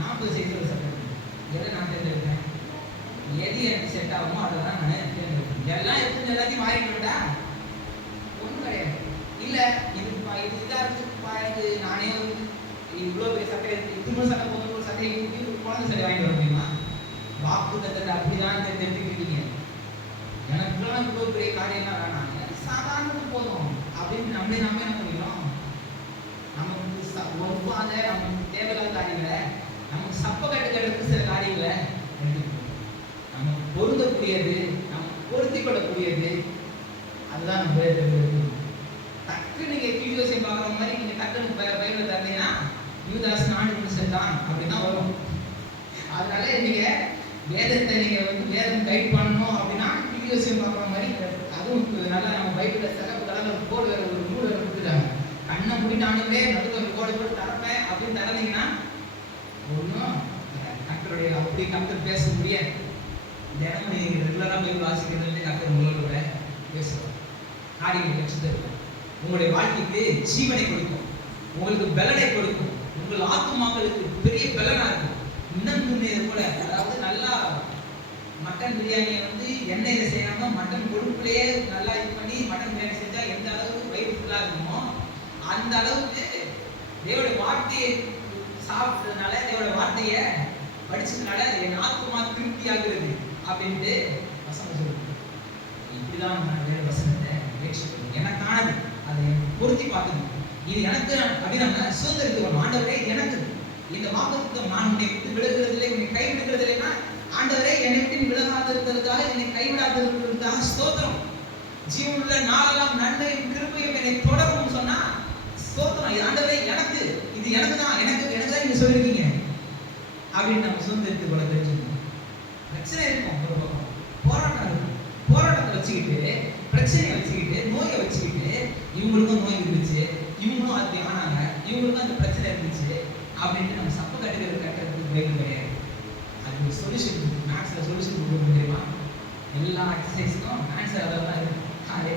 40 சைஸ்ல ஒரு சட்டை இருக்கு. எதை நான் தேர்ந்தெடுப்பேன்? எது எனக்கு செட் ஆகுமோ அதை தான் நான் தேர்ந்தெடுப்பேன். எல்லாம் எடுத்து எல்லாத்தையும் மாறிக்கணும்டா ஒன்றும் கிடையாது. இல்ல இது இதா இருக்குப்பா, எனக்கு நானே வந்து இவ்வளோ பெரிய சட்டை இருக்கு, இதுவும் சட்டை போதும், ஒரு சட்டை குழந்தை சட்டை வாங்கிட்டு வர முடியுமா? வாக்கு தத்தத்தை அப்படிதான் தேர்ந்தெடுத்துக்கிட்டீங்க. எனக்குலாம் இவ்வளோ பெரிய காரியம்லாம் வேணாங்க, சாதாரணது போதும் அப்படின்னு நம்மளே என்ன பண்ணிக்கிறோம்? நமக்கு ஒவ்வாத, நமக்கு தேவையில்லாத காரியங்களை, நமக்கு சப்ப கட்டுக்கிறதுக்கு சில காரியங்களை எடுத்துக்கணும். நமக்கு பொருந்தக்கூடியது, நமக்கு பொருத்தி கொள்ளக்கூடியது, அதுதான் நம்ம தேர்ந்தெடுக்கணும். டக்கு நீங்க கீழ்யோசியம் பார்க்குற மாதிரி நீங்க டக்குன்னு பயில தந்தீங்கன்னா யூதாஸ் நாடு செத்தான் அப்படின்னா வரும். அதனால நீங்க வேதத்தை நீங்க வந்து வேதம் கைட் பண்ணணும் அப்படின்னா கீழ்யோசியம் பார்க்குற மாதிரி, அதுவும் நல்லா நம்ம பைபிளில் சிறப்பு கடல ஒரு கோடு வேற, ஒரு மூடு வேற கொடுத்துட்டாங்க. கண்ணை முடினானுமே நடுவில் ஒரு கோடை போட்டு தரப்பேன் அப்படின்னு தரந்தீங்கன்னா ஒன்றும் கர்த்தருடைய அப்படி கர்த்தர் பேச முடியாது. தினமும் நீங்க ரெகுலராக போய் வாசிக்கிறது கர்த்தர் உங்களோட பேசுவோம், காரியங்களை வச்சு தருவோம். உங்களுடைய வாழ்க்கைக்கு ஜீவனை கொடுக்கும், உங்களுக்கு பலனை கொடுக்கும், உங்கள் ஆத்துமாக்களுக்கு பெரிய பலனா இருக்கும். இன்னும் கூட, அதாவது நல்லா மட்டன் பிரியாணியை வந்து எண்ணெயில செய்யாம மட்டன் கொழுப்புலேயே நல்லா இது பண்ணி மட்டன் பிரியாணி செஞ்சா எந்த அளவுக்கு வயிறு ஃபுல்லா இருக்குமோ அந்த அளவுக்கு தேவனுடைய வார்த்தையை சாப்பிட்டதுனால, தேவனுடைய வார்த்தையை படிச்சதுனால என் ஆத்துமா திருப்தி ஆகுறது அப்படின்ட்டு வசனம் சொல்லுது. இப்படிதான் நான் வேற வசனத்தை முயற்சிக்கணும். எனக்கானது அதை பொருத்தி பார்க்கணும். இது எனக்கு அப்படி நம்ம சுதந்திரத்துக்கு வரும். ஆண்டவரே எனக்கு இந்த வாக்குத்தத்தம், நான் உன்னை விட்டு விலகுறதில்லை, உன்னை கைவிடுகிறது இல்லைன்னா, ஆண்டவரே என்னை விட்டு விலகாதிருக்கிறதுக்காக, என்னை கைவிடாதிருக்கிறதுக்காக ஸ்தோத்திரம். ஜீவனுள்ள நாளெல்லாம் நன்மையும் கிருபையும் என்னை தொடரும் சொன்னா ஸ்தோத்திரம். இது ஆண்டவரே எனக்கு, இது எனக்கு தான், எனக்கு தான் நீங்க சொல்லிருக்கீங்க அப்படின்னு நம்ம சுதந்திரத்துக்கு கூட தெரிஞ்சுக்கணும். பிரச்சனை இருக்கும், ஒரு பக்கம் போராட்டம் இருக்கும். போராட்டத்தை வச்சுக்கிட்டு, பிரச்சனையை வச்சுக்கிட்டு, நோயை வச்சுக்கிட்டு, இவங்களுக்கும் நோய் இருந்துச்சு, இவங்களும் அது ஆனாங்க, இவங்களுக்கும் அந்த பிரச்சனை இருந்துச்சு அப்படின்ட்டு நம்ம சப்ப கட்டுறதுக்கு பைபிள் கிடையாது. அது ஒரு சொல்யூஷன். மேக்ஸில் சொல்யூஷன் கொடுக்க முடியுமா? எல்லா எக்ஸசைஸுக்கும் ஆன்சர் அதெல்லாம் இருக்கும். அதே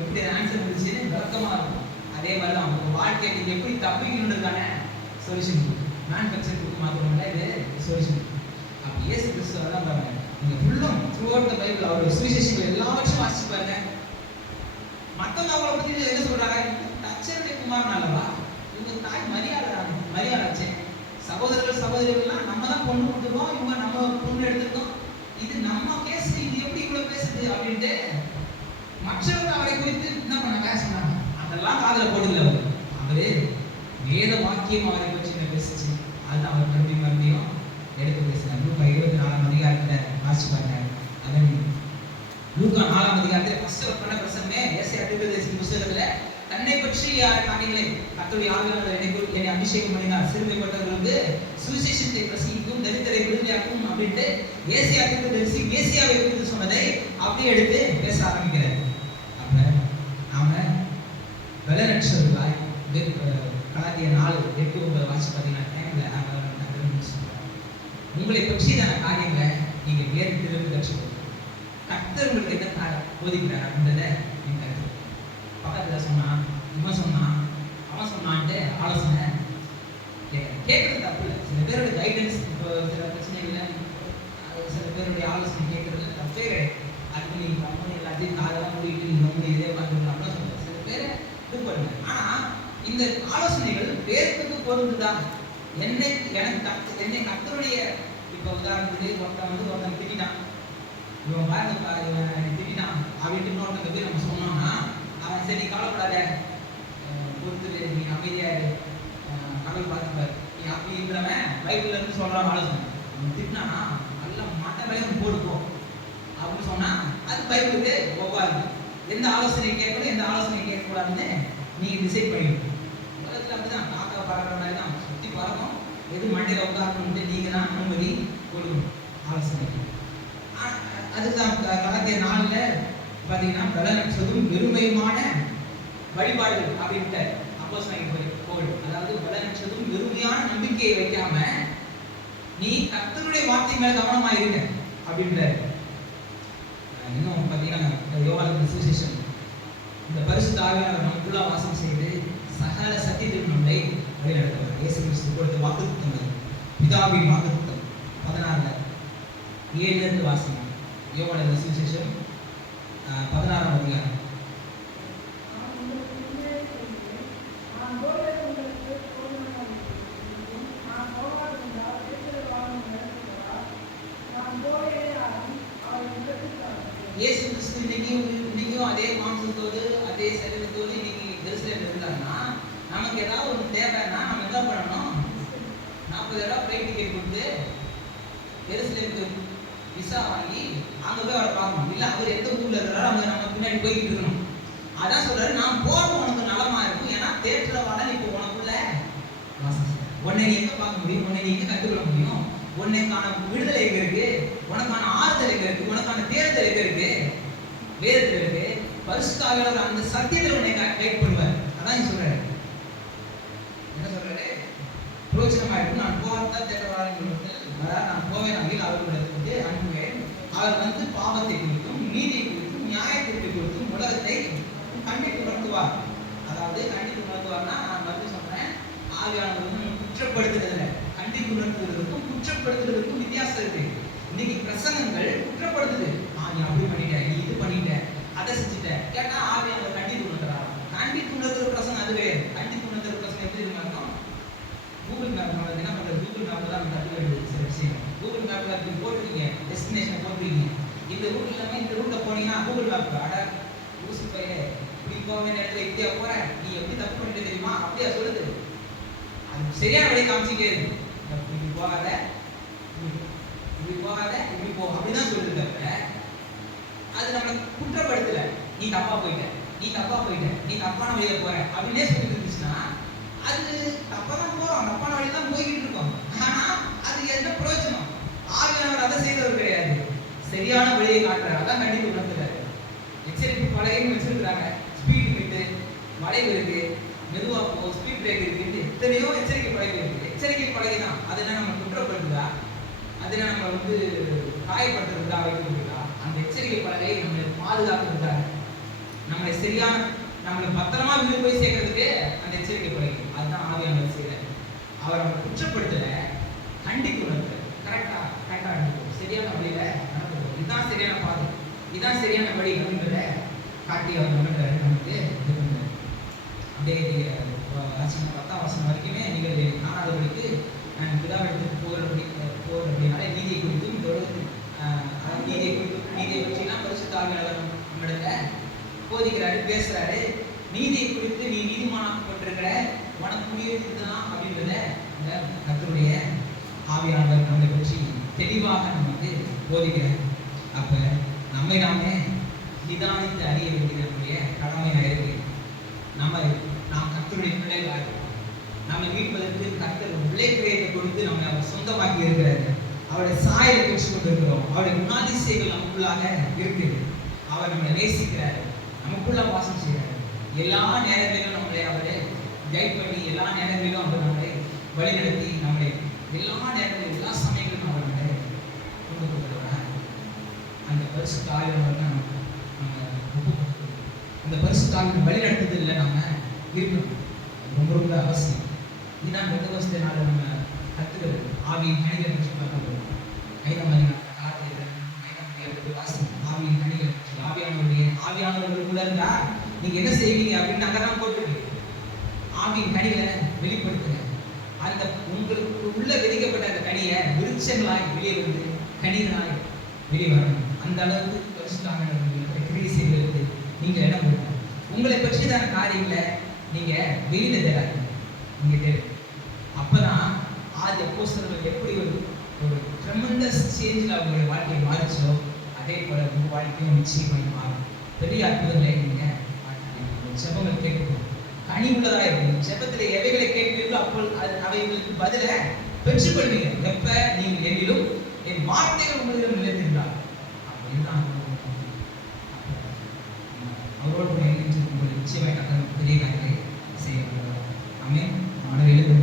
எப்படி ஆன்சர் இருந்துச்சுன்னு விளக்கமாக இருக்கும். அதே மாதிரி தான் உங்கள் வாழ்க்கையை நீங்கள் எப்படி தப்பிக்கணுன்றதுக்கான சொல்யூஷன் மேனுஃபேக்சர் கொடுக்க மாத்திரமில்ல, இது சொல்யூஷன். அப்போ இயேசு கிறிஸ்துவ தான் பாருங்க, நீங்கள் ஃபுல்லும் த்ரூ அவுட் த பைபிள் அவருடைய சுவிசேஷங்கள் எல்லாவற்றையும் வாசிச்சு பாருங்க. மற்றவங்க அவங்கள பற்றி என்ன சொல்றாங்க? தச்சனுடைய குமாரன் அல்லவா, இவங்க தாய் மரியாதை, சகோதரர்கள் சகோதரிகள்லாம் நம்ம தான் பொண்ணு கொடுத்துருக்கோம், இவங்க நம்ம பொண்ணு எடுத்துருக்கோம், இது நம்ம கேஸ், இது எப்படி இவ்வளவு பேசுது அப்படின்ட்டு மற்றவர்கள் அவரை குறித்து என்ன பண்ண சொன்னாங்க. அதெல்லாம் காதல போடுல அவரு வேத வாக்கியம் அவரை பற்றி பேசிச்சு. அதுதான் அவர் மறுபடியும் எடுத்து பேசினார். லூக்கா 24ஆம் அதிகாரத்துல வாசிச்சு பாருங்க. அதன் லூக்கா 4ஆம் அதிகாரத்துல ஃபர்ஸ்ட் பண்ண பிரசங்கமே ஏசாயா தீர்க்கதரிசி புத்தகத்துல தன்னை பற்றி காரியங்களை கர்த்தருடைய ஆவியானவர் என்னை அபிஷேகம் பண்ணினார், சிறுமைப்பட்டவர்களுக்கு சுவிசேஷத்தை பிரசங்கிக்கும், தரித்திரை விடுதலையாக்கும் அப்படின்ட்டு ஏசாயா தீர்க்கதரிசி மேசியாவை குறித்து சொன்னதை அப்படியே எடுத்து பேச ஆரம்பிக்கிறார். அப்ப நாம பலனற்றவர்களாய் கலாத்தியர் 4:8-9 வாசிச்சு பார்த்தீங்கன்னா டைம்ல உங்களை பற்றியதான காரியங்களை நீங்க வேறு கற்றுக்கணும். கர்த்தர் உங்களுக்கு என்ன போதிக்கிறார் அப்படின்றத நீங்க கற்றுக்கணும். பக்கத்துல சொன்னான், இவன் சொன்னான், அவன் சொன்னான்ட்டு ஆலோசனை கேட்கறது தப்பு இல்லை. சில பேரோட கைடன்ஸ், இப்போ சில பிரச்சனைகளை சில பேருடைய ஆலோசனை கேட்கறது தப்பே கிடையாது. அதுக்கு நீங்க எல்லாத்தையும் காதெல்லாம் மூடிட்டு நீங்க இதே பார்த்துக்கலாம் இது பண்ணுங்க. ஆனா இந்த ஆலோசனைகள் வேதத்துக்கு பொருந்துதா? என்னை கர்த்தருடைய இப்ப உதாரணத்துக்கு ஒருத்தன் திட்டான், இவன் பாருங்கப்பா இவன் திட்டான் அப்படின்ட்டு இன்னொருத்தங்க போய் நம்ம சொன்னோம்னா அவன் சரி கவலைப்படாத, பொறுத்துரு, நீ அமைதியா கடவுள் பார்த்துப்பாரு நீ அப்படின்றவன் பைபிள்ல இருந்து சொல்றான் ஆலோசனை. அவன் திட்டினானா நல்ல மட்ட வேலையும் போடுப்போம் அப்படின்னு சொன்னா அது பைபிளுக்கு ஒவ்வாது. எந்த ஆலோசனை கேட்கணும் எந்த ஆலோசனை கேட்கக்கூடாதுன்னு நீங்க டிசைட் பண்ணிக்கணும். உலகத்துல அப்படிதான் காக்கா பறக்கிற மாதிரி தான் சுத்தி பறக்கும், எது மண்டையில உட்காரணும்னு நீங்க தான் அனுமதி கொடுக்கணும் ஆலோசனைக்கு. அதுதான் கலாத்திய 4ல பாத்தீங்கன்னா பலனற்றதும் வெறுமையுமான வழிபாடுகள் அப்படின்ட்டு அப்போஸ்தலனாகிய பவுல், அதாவது பலனற்றதும் வெறுமையான நம்பிக்கையை வைக்காம நீ கர்த்தருடைய வார்த்தை மேல கவனமா இருங்க அப்படின்றாரு. இன்னும் பாத்தீங்கன்னா யோவான் சுவிசேஷம், இந்த பரிசுத்த ஆவியானவர் நமக்குள்ள வாசம் செய்து சகல சத்தியத்திற்கு நம்மை வழிநடத்துவார். இயேசு கிறிஸ்து கொடுத்த வாக்குத்தத்தம், பிதாவின் வாக்குத்தத்தம் 16:7 வாசிங்க. யோவான் சுவிசேஷம் 16ஆம் அதிகாரம். இயேசு கிறிஸ்து இன்னைக்கும் அதே மாம்சத்தோடு அதே சரீரத்தோடு இன்னைக்கு எருசலேம்ல இருந்தாருன்னா நமக்கு ஏதாவது ஒரு தேவைன்னா நம்ம என்ன பண்ணணும்? 40,000 ஃப்ளைட் டிக்கெட் கொடுத்து எருசலேமுக்கு விசா வாங்கி அங்க போய் அவரை பார்க்கணும். இல்ல அவர் எந்த ஊர்ல இருக்கிறாரோ அங்க நம்ம பின்னாடி போய்கிட்டு இருக்கணும். அதான் சொல்றாரு, நான் போறது உனக்கு நலமா இருக்கும், ஏன்னா தேட்டர வாடல் இப்போ உனக்குள்ள உன்னை நீ எங்க பார்க்க முடியும், உன்னை நீ எங்க கற்றுக்கொள்ள முடியும், உன்னைக்கான விடுதலை எங்க இருக்கு, உனக்கான ஆறுதல் எங்க இருக்கு, உனக்கான தேர்தல் எங்க இருக்கு, வேதத்துல இருக்கு. பரிசுத்த ஆவியானவர் அந்த சத்தியத்தில் உன்னை கைட் பண்ணுவார். அதான் சொல்றாரு, என்ன சொல்றாரு, பிரோஜனமா இருக்கும், நான் போறதான் தேடுவாருன்னு நான் போவேன், நான் அவர்களுக்கு அனுப்புவேன், அவர் வந்து பாவத்தை குறித்தும் நீதியை குறித்தும் நியாயத்திற்கு குறித்தும் உலகத்தை கண்டித்து உணர்த்துவார். அதாவது கண்டித்து உணர்த்துவார்னா நான் வந்து சொன்னேன், ஆவியானவர் வந்து குற்றப்படுத்துறதுல கண்டித்து உணர்த்துவதற்கும் குற்றப்படுத்துறதுக்கும் வித்தியாசம் இருக்கு. இன்னைக்கு பிரசங்கங்கள் குற்றப்படுத்துது, நீ அப்படி பண்ணிட்ட, நீ இது பண்ணிட்ட, அதை செஞ்சுட்ட கேட்டா ஆவியானவர் கண்டித்து உணர்த்துறாரு. கண்டித்து உணர்த்துற பிரசங்கம் அது வேறு. கண்டித்து உணர்த்துற பிரசங்கம் எப்படி இருக்கும்? கூகுள் மேப் என்ன பண்றது, கூகுள் மேப்ல தான் கற்றுக்க வேண்டியது சில விஷயம். கூகுள் மேப்ல அப்படி போட்டுருக்கீங்க, டெஸ்டினேஷனை போட்டுருக்கீங்க, இந்த ரூட் இல்லாமல் இந்த ரூட்ல போனீங்கன்னா கூகுள் மேப் அட ஊசி பையன் இப்படி போக வேண்டிய இடத்துல இப்படியா போற, நீ எப்படி தப்பு பண்ணிட்டு தெரியுமா, அப்படியா சொல்லுது. அது சரியான வழி காமிச்சிட்டே இருக்கு, இப்படி போகாத இப்படி போகாத இப்படி போ அப்படிதான் சொல்லுது. தவிர அது நம்மளை குற்றப்படுத்தல, நீ தப்பா போயிட்ட, நீ தப்பா போயிட்ட, நீ தப்பான வழியில போற அப்படின்னே சொல்லிட்டு இருந்துச்சுன்னா அது தப்பாதான் போறோம், தப்பான வழி தான் போய்கிட்டு இருக்கோம். ஆனா அது என்ன பிரயோஜனம்? ஆவியானவர் அதை செய்தவர் கிடையாது, சரியான வழியை காட்டுறாரு. அதான் கண்டித்து உணர்த்துறாரு. எச்சரிக்கை பலகைன்னு வச்சிருக்கிறாங்க, ஸ்பீட் லிமிட்டு, வளைவு இருக்கு, மெதுவா போ, ஸ்பீட் பிரேக் இருக்கு, எத்தனையோ எச்சரிக்கை பலகை இருக்கு. எச்சரிக்கை பலகை தான், அதெல்லாம் நம்ம குற்றப்படுத்துதா, அதெல்லாம் நம்ம வந்து காயப்படுத்துறதுக்கா வைக்கிறதுக்கா? அந்த எச்சரிக்கை பலகை நம்மளை பாதுகாக்கிறதுக்காக, நம்மளை சரியான நம்மளை பத்திரமா வீடு போய் சேர்க்கறதுக்கு அந்த எச்சரிக்கை பலகை. அதுதான் ஆவியானவர் செய்யறாரு. அவர் நம்மளை குற்றப்படுத்தல, கண்டித்து உணர்த்துறாரு. கரெக்டா சரியான வழியில நடந்துடும், இதுதான் சரியான பாதை, இதுதான் சரியான வழி அப்படின்றத காட்டி அவர் நம்மளுக்கு நமக்கு இது பண்றாரு. அப்படியே 10ஆம் வசனம் வரைக்குமே நீங்கள் காணாதவர்களுக்கு நான் பிதாவிடத்துக்கு போகிற அப்படின்னால நீதியை குறித்தும் நீதியை பற்றிலாம் பரிசுத்த ஆவியானவர் நம்மிடத்துல போதிக்கிறாரு, பேசுறாரு. நீதியை குறித்து நீ நீதிமானாக்கப்பட்டிருக்கிற, உனக்குரியது இதுதான் அப்படின்றத இந்த கர்த்தருடைய ஆவியானவர் நம்மை பற்றி தெளிவாக நமக்கு போதிக்கிறார். அப்ப நம்மை நாமே நிதானித்து அறிய வேண்டிய நம்முடைய கடமையாக இருக்கு. நாம் கர்த்தருடைய பிள்ளைகளாக நம்மை மீட்பதற்கு கர்த்தர் விளைக்கிரயத்தை கொடுத்து நம்மை அவர் சொந்தமாக்கி இருக்கிறார். அவருடைய சாயலை பெற்றுக் கொண்டிருக்கிறோம். அவருடைய குணாதிசயங்கள் நமக்குள்ளாக இருக்குது. அவர் நம்மளை நேசிக்கிறார், நமக்குள்ள வாசம் செய்கிறார். எல்லா நேரங்களிலும் நம்மளை அவரை கைட் பண்ணி, எல்லா நேரங்களிலும் அவர் நம்மளை வழிநடத்தி, நம்மளை எல்லா நேரங்களிலும் எல்லா சமயங்களிலும் அவர் நம்மளை கொண்டு போகிறார். அந்த பரிசுத்த ஆவியானவர் தான் நம்ம ஒப்புக்கொடுக்கணும். அந்த பரிசுத்த ஆவியின் வழிநடத்துதலில் நாம இருக்கணும். ரொம்ப ரொம்ப அவசியம். இதுதான் பெந்தகோஸ்தே நாளில் நம்ம கற்றுக்கிறது. ஆவியின் கனிகளை பற்றி பார்க்க போகிறோம். 5ஆம் அதிகாரம் கலாத்தியர் 5ஆம் அதிகாரத்துக்கு வாசிப்போம். ஆவியின் கனிகளை பற்றி, ஆவியானவர்களுக்குள்ள இருந்தா நீங்க என்ன செய்வீங்க அப்படின்னு அங்கதான் போட்டு ஆவியின் கனிகளை வெளிப்படுத்துங்க. அந்த உங்களுக்கு உள்ள விதிக்கப்பட்ட அந்த கனியை விருட்சங்களாய் வெளியே வந்து கனிகளாய் வெளியே வரணும். அந்த அளவுக்கு பரிசுத்தான கிரியை செய்வதற்கு நீங்க இடம் கொடுக்கணும். உங்களை பற்றியதான காரியங்களை நீங்க வெளியில தேடாதீங்க, நீங்க தேடு. அப்பதான் ஆதி அப்போஸ்தலர்கள் எப்படி ஒரு ட்ரெமெண்டஸ் சேஞ்சில் அவங்களுடைய வாழ்க்கையை மாறிச்சோ அதே போல உங்க வாழ்க்கையும் நிச்சயமாய் மாறும். பெரிய அற்புதங்களை நீங்க ஜெபங்கள் கேட்கணும். கனி உள்ளதா இருக்கணும். ஜெபத்தில் எவைகளை கேட்பீர்களோ அப்போ அவைகளுக்கு பதில பெற்றுக்கொள்வீங்க. எப்ப நீங்க எதிலும் என் வார்த்தைகள் உங்களிடம் நிலைத்திருந்தால் அப்படின்தான் அவரோடு உங்களை நிச்சயமாய் பெரிய காரியங்களை செய்ய முடியும். ஆமென். மாணவர்களுக்கு